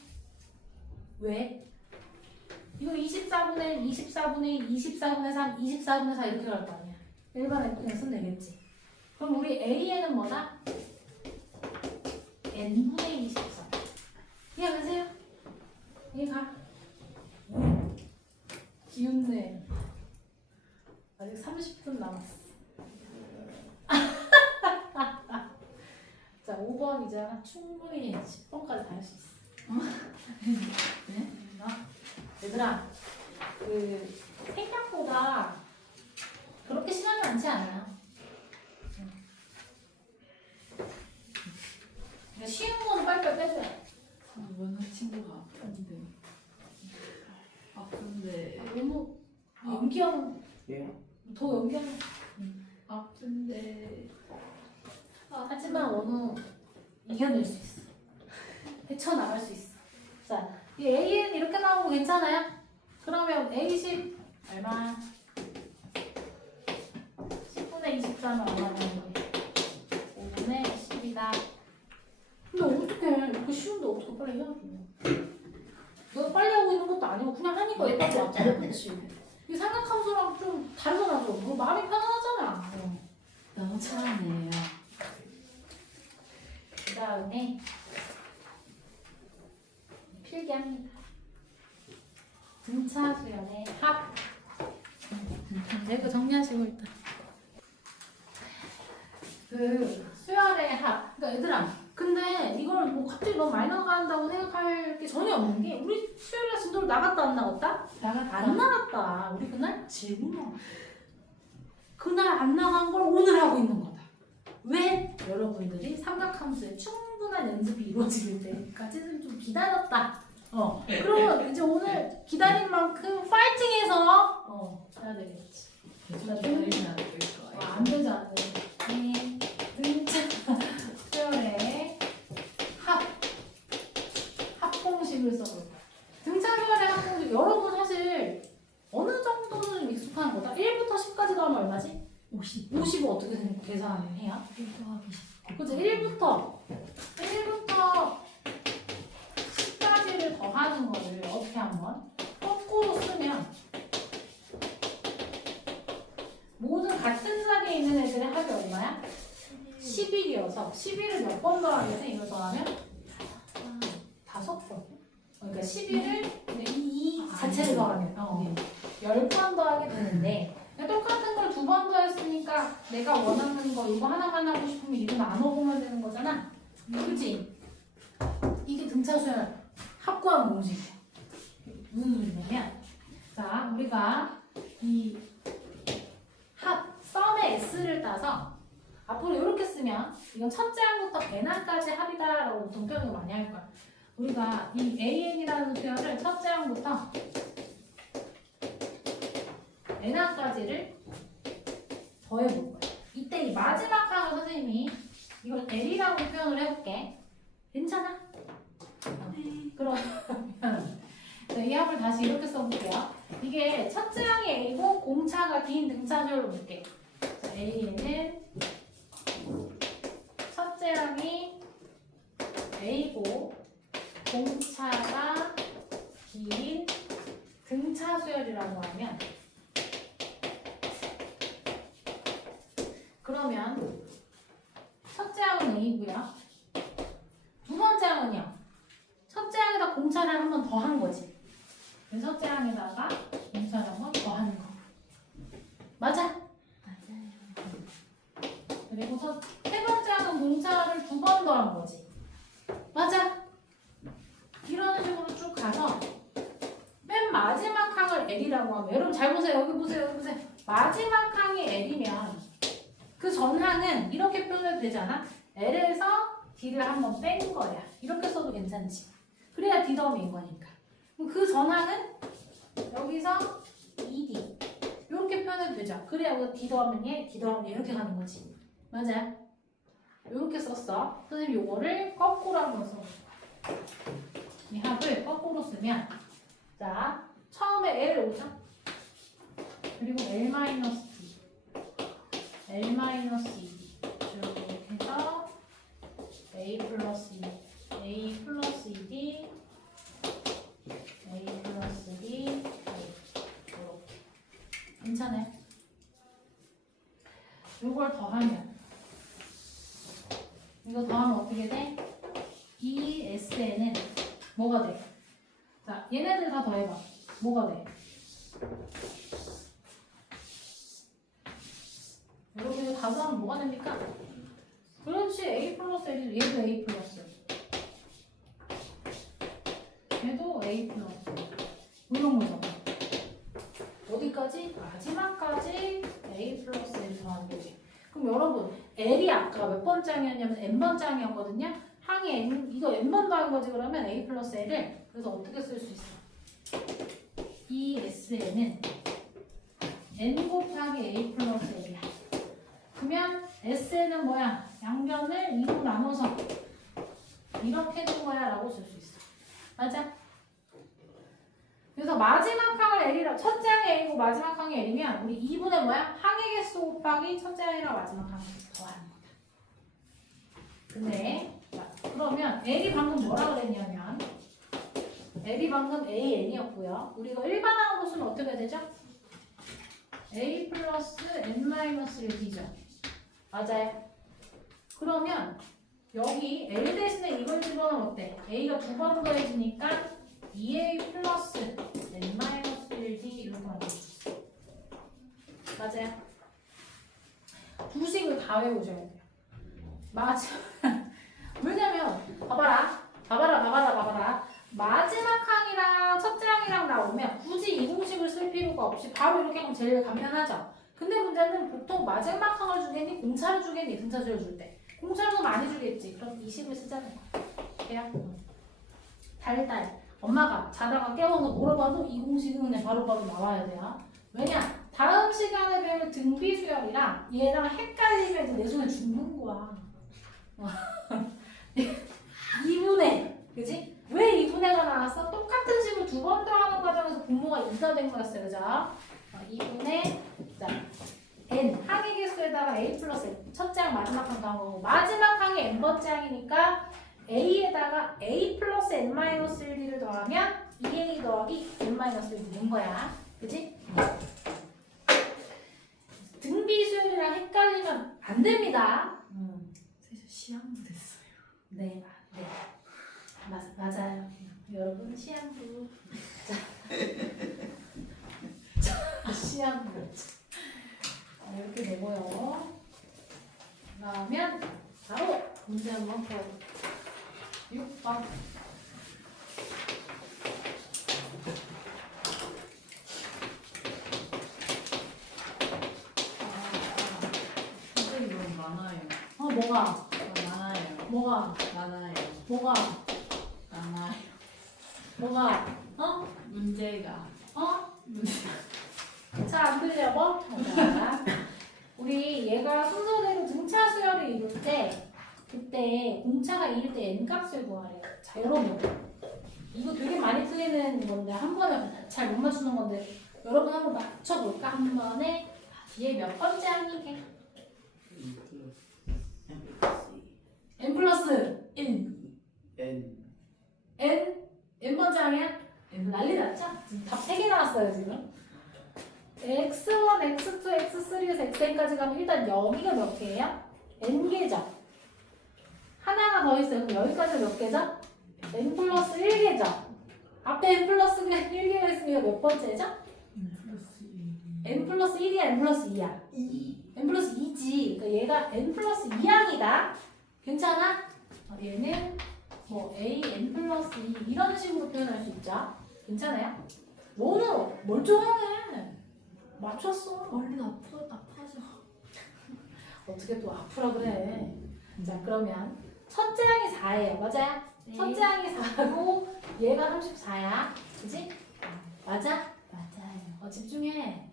왜? 이거 24분의 1, 24분의 2, 24분의 3, 24분의 4 이렇게 갈 거 아니야? 일반항 그냥 쓰면 되겠지. 그럼 우리 AN은 뭐다? n분의 24. 이해가세요? 이해가? 기운내. 아직 30분 남았어. 자, 5번이잖아. 충분히 10번까지 다 할 수 있어. 네? 얘들아, 생각보다 그렇게 시간이 많지 않아요. 그러니까 쉬운 거는 빨리빨리 빼줘야 돼. 원호 친구가 아픈데 너무 연기하면 예? 더 연기하면 아픈데 하지만 원우 이겨낼 수 있어. 헤쳐나갈 수 있어. 자, 이 AN 이렇게 나오고 괜찮아요? 그러면 A10 얼마? 10분의 24는 얼마냐는 5분의 10이다. 근데 어떡해. 이렇게 쉬운데 어떻게 빨리 해야지. 내가 빨리 하고 있는 것도 아니고 그냥 하니까 여기까지 왔잖아. 그치? 이 삼각함수랑 좀 다르잖아. 좀. 마음이 편안하잖아. 너무 차네요. 그 다음에 필기합니다. 등차 수열의 합. 이거 정리하시고 일단. 수열의 합. 그러니까 얘들아, 근데 이걸 뭐 갑자기 너무 많이 나간다고 생각할 게 전혀 없는 게 우리 수열이가 진도를 나갔다 안 나갔다? 안 나갔다. 우리 그날 질문. 그날 안 나간 걸 오늘 하고 있는 거다. 왜? 여러분들이 삼각함수의 충분한 연습이 이루어질 때까지는 좀 기다렸다. 그러면 이제 오늘 기다린 만큼 파이팅해서 해야 되겠지. 계속 기다리면 안 될 거예요. 안 되지 안 돼. 등차 수열의 합공식을 써볼 거야. 등차 수열의 합공식 여러분 사실 어느 정도는 익숙한 거다. 1부터 10까지 더하면 얼마지? 50을 어떻게 계산해야? 1 더하기 10. 그치? 1부터 10까지를 더하는 거를 어떻게 한번 거꾸로 쓰면 모든 같은 자리에 있는 애들의 합이 얼마야? 11이어서 11을 몇 번 더하겠어? 이걸 더하면? 5번. 그러니까 11을 이 자체를 더하면 10번 더하게 되는데 똑같은 걸 2번 더했으니까 내가 원하는 거 이거 하나만 하고 싶으면 이거 나눠보면 되는 거잖아. 그치? 이게 등차수열 합구한 공식이야. 무슨 소리냐면 자 우리가 이 썸의 S를 따서 앞으로 이렇게 쓰면 이건 첫째 항부터 n항까지 합이다라고 보통 표현을 많이 할 거야. 우리가 이 AN이라는 수열을 첫째 항부터 n항까지를 더해볼 거야. 이때 이 마지막 항을 선생님이 이걸 L이라고 표현을 해볼게. 괜찮아? 그러면 이 합을 다시 이렇게 써볼게요. 이게 첫째 항이 A고 공차가 B인 등차수열로 볼게. 자, A는 첫째 항이 A고 공차가 B인 등차수열이라고 하면 그러면 첫째 항은 A고요. 두 번째 항은요. 첫째 항에다 공차를 한 번 더 한 거지. 그래서 첫째 항에다가 공차를 한 번 더 하는 거. 맞아? 맞아요. 그리고 세 번째 항은 공차를 두 번 더 한 거지. 맞아? 이런 식으로 쭉 가서 맨 마지막 항을 L이라고 하면 여러분 잘 보세요. 여기 보세요. 여기 보세요. 마지막 항이 L이면 그 전 항은 이렇게 표현해도 되잖아. L에서 D를 한번 뺀 거야. 이렇게 써도 괜찮지. 그래야 D 더하면 인 거니까. 그럼 그 전항은 여기서 2D 이렇게 표현해도 되죠. 그래야 그 D 더하면 얘, D 더하면 얘 이렇게 가는 거지. 맞아. 이렇게 썼어. 선생님 요거를 거꾸로 한번 써. 이 합을 거꾸로 쓰면 자 처음에 L 오죠. 그리고 L-D L-2D 이렇게 해서 A 플러스 2 A 플러스 2D A 플러스 B A 이렇게 괜찮아요? 이걸 더하면 이거 더하면 어떻게 돼? ESN은 뭐가 돼? 자 얘네들 다 더해봐. 뭐가 돼? 여러분 이거 다 더하면 뭐가 됩니까? 그렇지. A 플러스 L이 얘도 A 플러스 얘도 A 플러스 이런 거잖아. 어디까지? 마지막까지 A 플러스 L 더하는 거지. 그럼 여러분 L이 아까 몇 번째 항이었냐면 N번째 항이었거든요. 항이 N, 이거 N번 더한 거지. 그러면 A 플러스 L을 그래서 어떻게 쓸 수 있어? ESN은 N 곱하기 A 플러스 L이야. 그러면 SN은 뭐야? 양변을 2로 나눠서 이렇게 된 거야 라고 쓸 수 있어. 맞아? 그래서 마지막 항을 L이라 첫째 항이 A고 마지막 항이 L이면 우리 2분의 뭐야? 항의 개수 곱하기 첫째 항이랑 마지막 항을 더하는 거다. 근데 자, 그러면 L이 방금 뭐라 그랬냐면 L이 방금 AN이었고요. 우리가 일반항으로 쓰면 어떻게 되죠? A 플러스 N-1D죠. 맞아요. 그러면 여기 L 대신에 이걸 집어넣으면 어때? A가 두 번 더해지니까 2A 플러스 N-1D 이런 거 아니겠어? 맞아요. 두 식을 다 외우셔야 돼요. 맞아. 왜냐면 봐봐라. 마지막 항이랑 첫째 항이랑 나오면 굳이 이 공식을 쓸 필요가 없이 바로 이렇게 하면 제일 간편하죠. 근데 문제는 보통 마지막 항을 주겠니? 공차를 주겠니? 등차수를 줄 때. 공차를 더 많이 주겠지. 그럼 이 식을 쓰자는 거야. 돼요? 달달. 엄마가 자다가 깨워서 물어봐도 이 공식은 그냥 바로바로 나와야 돼요. 왜냐? 다음 시간에 배울 등비수열이랑 얘랑 헷갈리면 내 손에 죽는 거야. 2분의 그지? 왜 2분의가 나왔어? 똑같은 식을 두 번 더 하는 과정에서 분모가 2가 된 거였어요. 그죠? 2분의 자, n 항의 개수에다가 a 플러스 n 첫째 항 마지막 항 더한 거고 마지막 항이 n번째 항이니까 a에다가 a 플러스 n-1d를 더하면 2a 더하기 n-1이 되는 거야. 그지? 등비수열이랑 헷갈리면 안 됩니다. 사실 시험도 됐어요. 네. 맞아요. 여러분 시한부. 자, 시한부. 이렇게 되고요. 그러면 바로 문제 한번 풀어볼게요. 6번. 선생님 너무 많아요. 뭐가? 많아요. 뭐가? 많아요. 뭐가? 많아요. 뭐가? 문제가. 잘 안 들려 뭐? 자, 우리 얘가 순서대로 등차 수열을 이룰 때 그때 공차가 2일 때 n 값을 구하래요. 자, 여러분 이거 되게 많이 틀리는 건데 한 번에 잘 못 맞추는 건데 여러분 한번 맞춰볼까? 한 번에 뒤에 몇 번째 항이게? n 플러스 1 n 번째 항이야? 난리 났죠? 지금 답 3개 나왔어요 지금. x1, x2, x3에서 xn까지 가면 일단 여기가 몇 개예요? n개죠. 하나가 더 있어요. 그럼 여기까지 몇 개죠? n 플러스 1개죠. 앞에 n 플러스 1개가 있으면 몇 번째죠? n 플러스 1이야, n 플러스 2야? n 플러스 2지. 그러니까 얘가 n 플러스 2항이다. 괜찮아? 얘는 뭐 a n 플러스 2 이런 식으로 표현할 수 있죠. 괜찮아요? 너는 멀쩡하네. 맞췄어. 머리 아파져. 어떻게 또 아프라 그래. 자 그러면 첫째 항이 4예요. 맞아요? 네. 첫째 항이 4고 얘가 34야. 그지? 맞아? 맞아요. 집중해.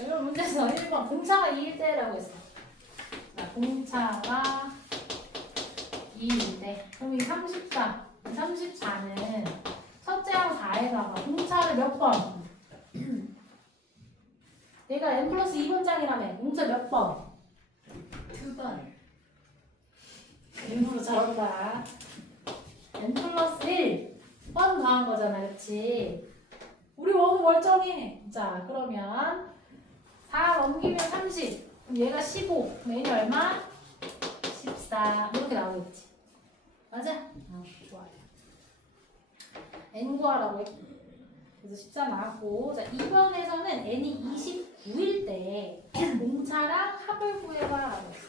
이번 문제에서 1번 공차가 2일 때라고 했어. 자, 공차가 2일 때. 그럼 이 34는 첫째 항 4에다가 공차를 몇 번? 얘가 n 플러스 2번장이라며. 공차 몇 번? 2번. 일부러 저러다 n 플러스 1번 더한 거잖아. 그치? 우리 원은 멀쩡해. 자 그러면 4 넘기면 30. 그럼 얘가 15. 그럼 얘는 얼마? 14. 이렇게 나오겠지. 맞아? 좋아요. n 구하라고 했고. 그래서 14 나왔고. 자 2번에서는 n이 29일 때 공차랑 합을 구해봐라고 했어.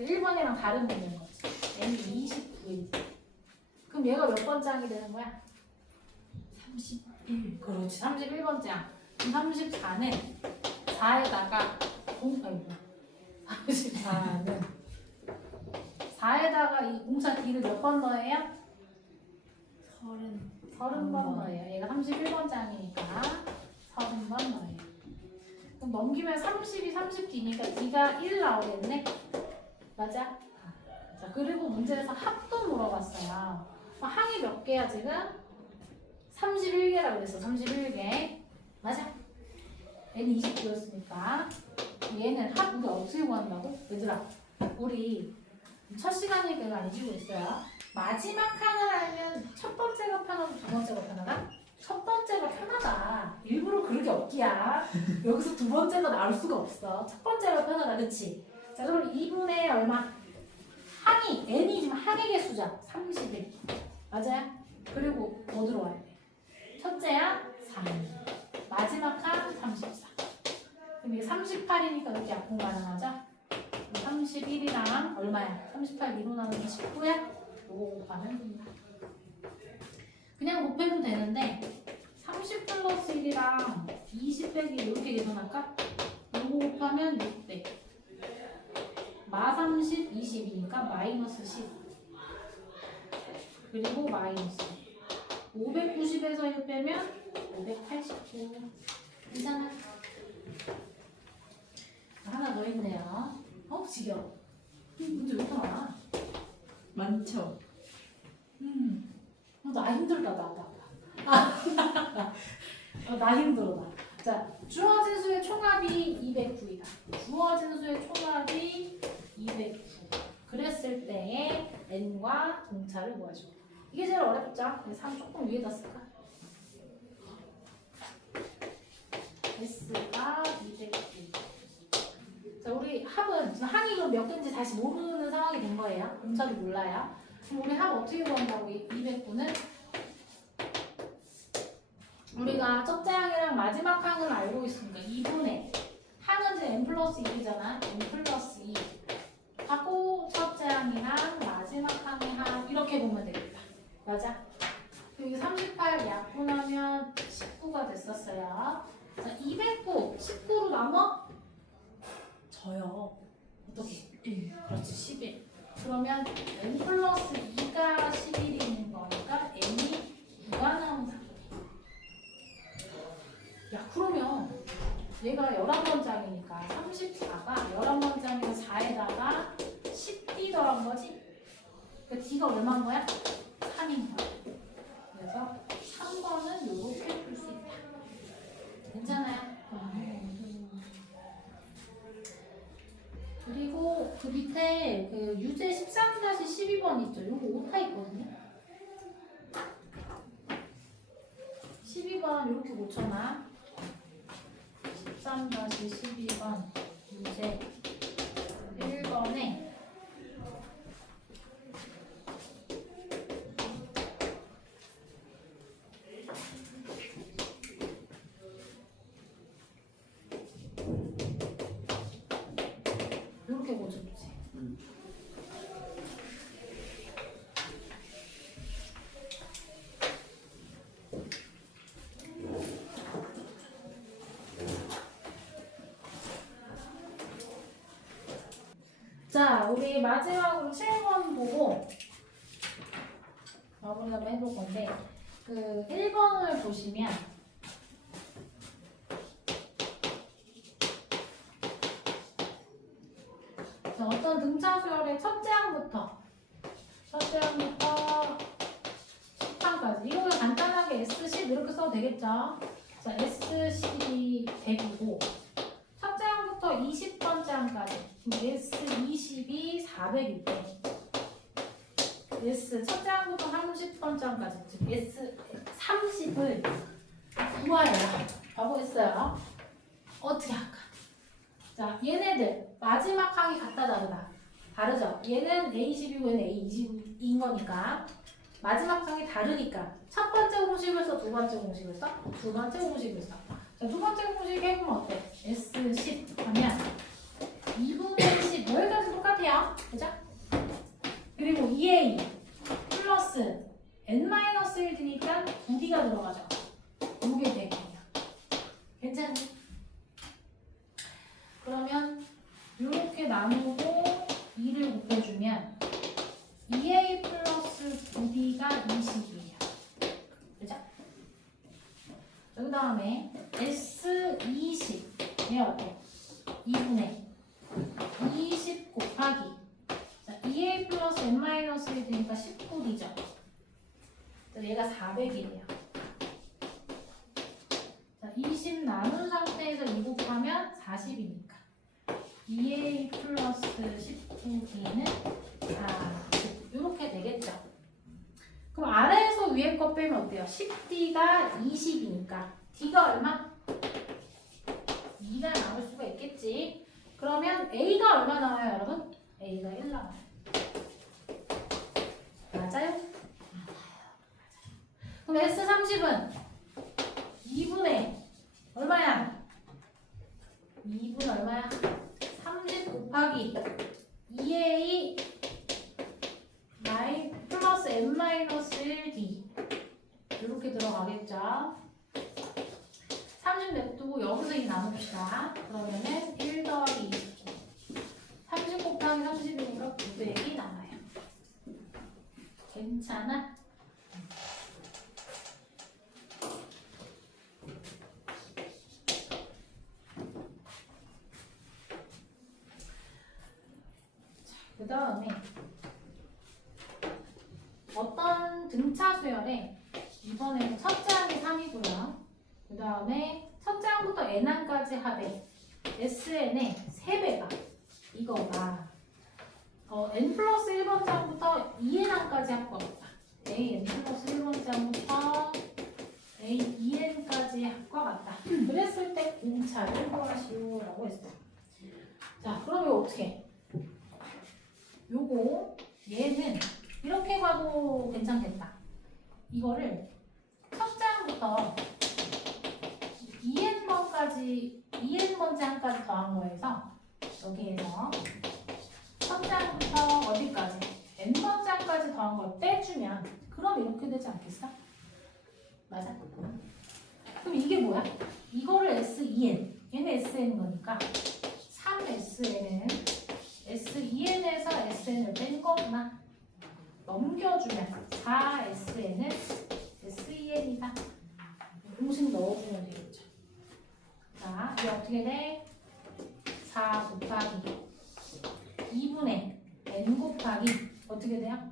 1번이랑 다른 문제인 거지. n이 29일 때. 그럼 얘가 몇 번장이 되는 거야? 31. 그렇지. 31번장. 그럼 34는 4에다가 34는 4에다가 이 공차 D를 몇 번 더해요? 30번 더해요. 얘가 31번장이니까 30번 더해요. 그럼 넘기면 30이 30D니까 D가 1 나오겠네? 맞아? 자, 그리고 문제에서 합도 물어봤어요. 항이 몇 개야 지금? 31개라고 그랬어. 31개. 맞아? 얘는 29였으니까 얘는 합 우리 어떻게 구한다고? 얘들아 우리 첫 시간이니까 이거 안 지고 있어요. 마지막 항을 알면 첫 번째가 편하고 두 번째가 편하다? 첫 번째가 편하다. 일부러 그렇게 없기야. 여기서 두 번째가 나올 수가 없어. 첫 번째가 편하다. 그치? 자 그럼 2분의 얼마? 항이 n이 지금 항의 개수죠. 31. 맞아요? 그리고 뭐 들어와야 돼? 첫째야 3. 마지막 항 34. 그럼 이게 38이니까 이렇게 약분 가능하죠? 31이랑 얼마야? 38 2로 나누면 19야? 요거 곱하면 된다. 그냥 곱해도 되는데 30 플러스 1이랑 20 빼기 이렇게 계산할까? 요거 곱하면 6대 마 30, 22니까 마이너스 10 그리고 마이너스 590에서 1 빼면 589 괜찮아? 하나 더 있네요. 지겨워. 문제 왜 이렇게 많아? 많죠? 나 힘들다 나 힘들어 나. 자 주어진 수의 총합이 209이다. 주어진 수의 총합이 209. 그랬을 때의 n과 동차를 구하죠. 이게 제일 어렵죠? 그래서 3 조금 위에다 쓸까? s가 209. 자 우리 합은 지금 항이 그럼 몇 개인지 다시 모르는 상황이 된 거예요. 동차도 몰라요. 그럼 우리 합 어떻게 구한다고? 209는 우리가 첫째 항이랑 마지막 항을 알고 있으니까 2분의 항은 이제 n 플러스 2잖아. n 플러스 2 하고 첫째 항이랑 마지막 항의 항 이렇게 보면 되겠다. 맞아? 여기 38 약분하면 19가 됐었어요. 자 209 19로 나눠? 져요. 어떻게? 1. 그렇지 11. 그러면 n 플러스 2가 11인 거니까 n이 2가 나온다. 야 그러면 얘가 11번장이니까 34가 11번장이니까 4에다가 10D 더한 거지? 그 D가 얼마인 거야? 3인 거야. 그 밑에 그 유제 13-12번 있죠? 요거 오타 있거든요. 12번 이렇게 고쳐놔. 13-12번 유제 1번에 이렇게 고쳐주세요. 자, 우리 마지막으로 7번 보고 마무리 한번 해볼 건데, 그 1번을 보시면 자, 어떤 등차 수열의 첫째 항부터 10항까지 이걸 간단하게 S10 이렇게 써도 되겠죠? 자, S10이 100이고 첫째 항부터 20번째 항까지 S20이 400일 때 첫째 항부터 30번째 항까지 즉 S30을 구하여라 라고 했어요. 어떻게 할까? 자, 얘네들 마지막 항이 같다 다르다. 다르죠? 얘는 A20이고 얘는 A20인 거니까 마지막 항이 다르니까 첫 번째 공식을 써, 두 번째 공식을 써, 두 번째 공식을 써. 자, 두 번째 공식 해보면 어때? S10 하면 2분의 10 여기까지 똑같아요. 그죠? 그리고 2A 플러스 N-1D니까 9D가 들어가죠. 이게 되겠네요. 괜찮니? 그러면 이렇게 나누고 2를 곱해주면 2A 플러스 9B가 20이에요. 그죠? 그 다음에 S20 얘 어때? 2분의 20 곱하기 자, 2A 플러스 N-1되니까 19D죠. 얘가 400이에요. 자, 20 나눈 상태에서 2 곱하면 40이니까 2A 플러스 19D는 40 이렇게 되겠죠. 그럼 아래에서 위에 거 빼면 어때요? 10D가 20이니까 D가 얼마? 2가 나올 수가 있겠지. 그러면 A가 얼마 나와요, 여러분? A가 1 나와요. 맞아요? 그럼 S30은 2분의 얼마야? 2분 얼마야? 30 곱하기 2A 플러스 N-1D 이렇게 들어가겠죠? 30 냅두고 여기서 2 나눕시다. 그러면은 1 더하기 29 30 곱하기 30이니까 900이 나와요. 괜찮아? 그 다음에 어떤 등차 수열에 이번에는 첫째 항이 3이고요. 그 다음에 첫째 항부터 n항까지 합해 SN의 3배가 이거가 n 플러스 1번째 항부터 2n항까지 할 거겠다. n 플러스 1번째 항부터 a 2n까지 할 것 같다. 그랬을 때 등차를 구하시오 라고 했어요. 자, 그럼 이거 어떻게 해? 요거 얘는 이렇게 가도 괜찮겠다. 이거를 첫째 항부터 2n번째 항까지 더한 거에서 여기에서 첫째 항부터 어디까지? n번째 항까지 더한 걸 빼주면 그럼 이렇게 되지 않겠어? 맞아? 그럼 이게 뭐야? 이거를 S2n 얘는 SN인 거니까 3SN은 S2n에서 SN을 뺀 거구나. 넘겨주면 4SN은 S2n이다. 공식 넣어주면 되겠죠. 자, 이게 어떻게 돼? 4 곱하기 2분의 n 곱하기 어떻게 돼요?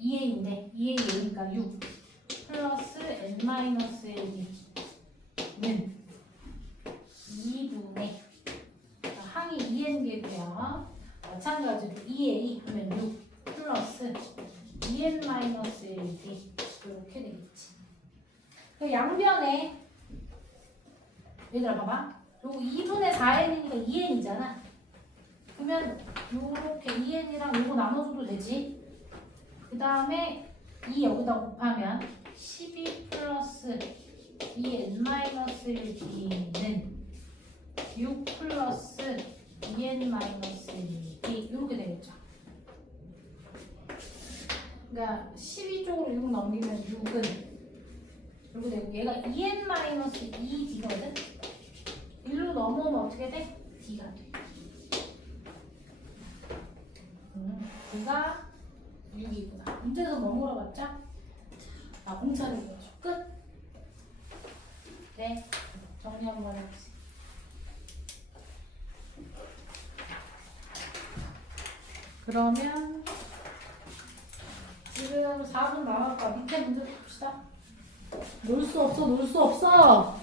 2a인데 2a 여기니까 6 플러스 n-1는 2분의 항이 2n개고요. 마찬가지로 2a 하면 6 플러스 2n-1d 이렇게 되겠지. 그 양변에 얘들아 봐봐. 요거 2분의 4n이니까 2n이잖아. 그러면 요렇게 2n이랑 요거 나눠줘도 되지. 그 다음에 2 여기다 곱하면 12 플러스 2n-1d는 6 플러스 2n-1d 이렇게 되겠죠. 그러니까 12쪽으로 6 넘기면 6은 이렇게 되고 얘가 2n-2d거든. 1로 넘어오면 어떻게 돼? d가 돼. d가 6이구나. 문제에서 뭐 물어봤죠? 나 공차를 보여줘. 끝. 네, 정리 한번 해보세요. 그러면 지금 4분 남았다. 밑에 문제 봅시다. 놀 수 없어, 놀 수 없어.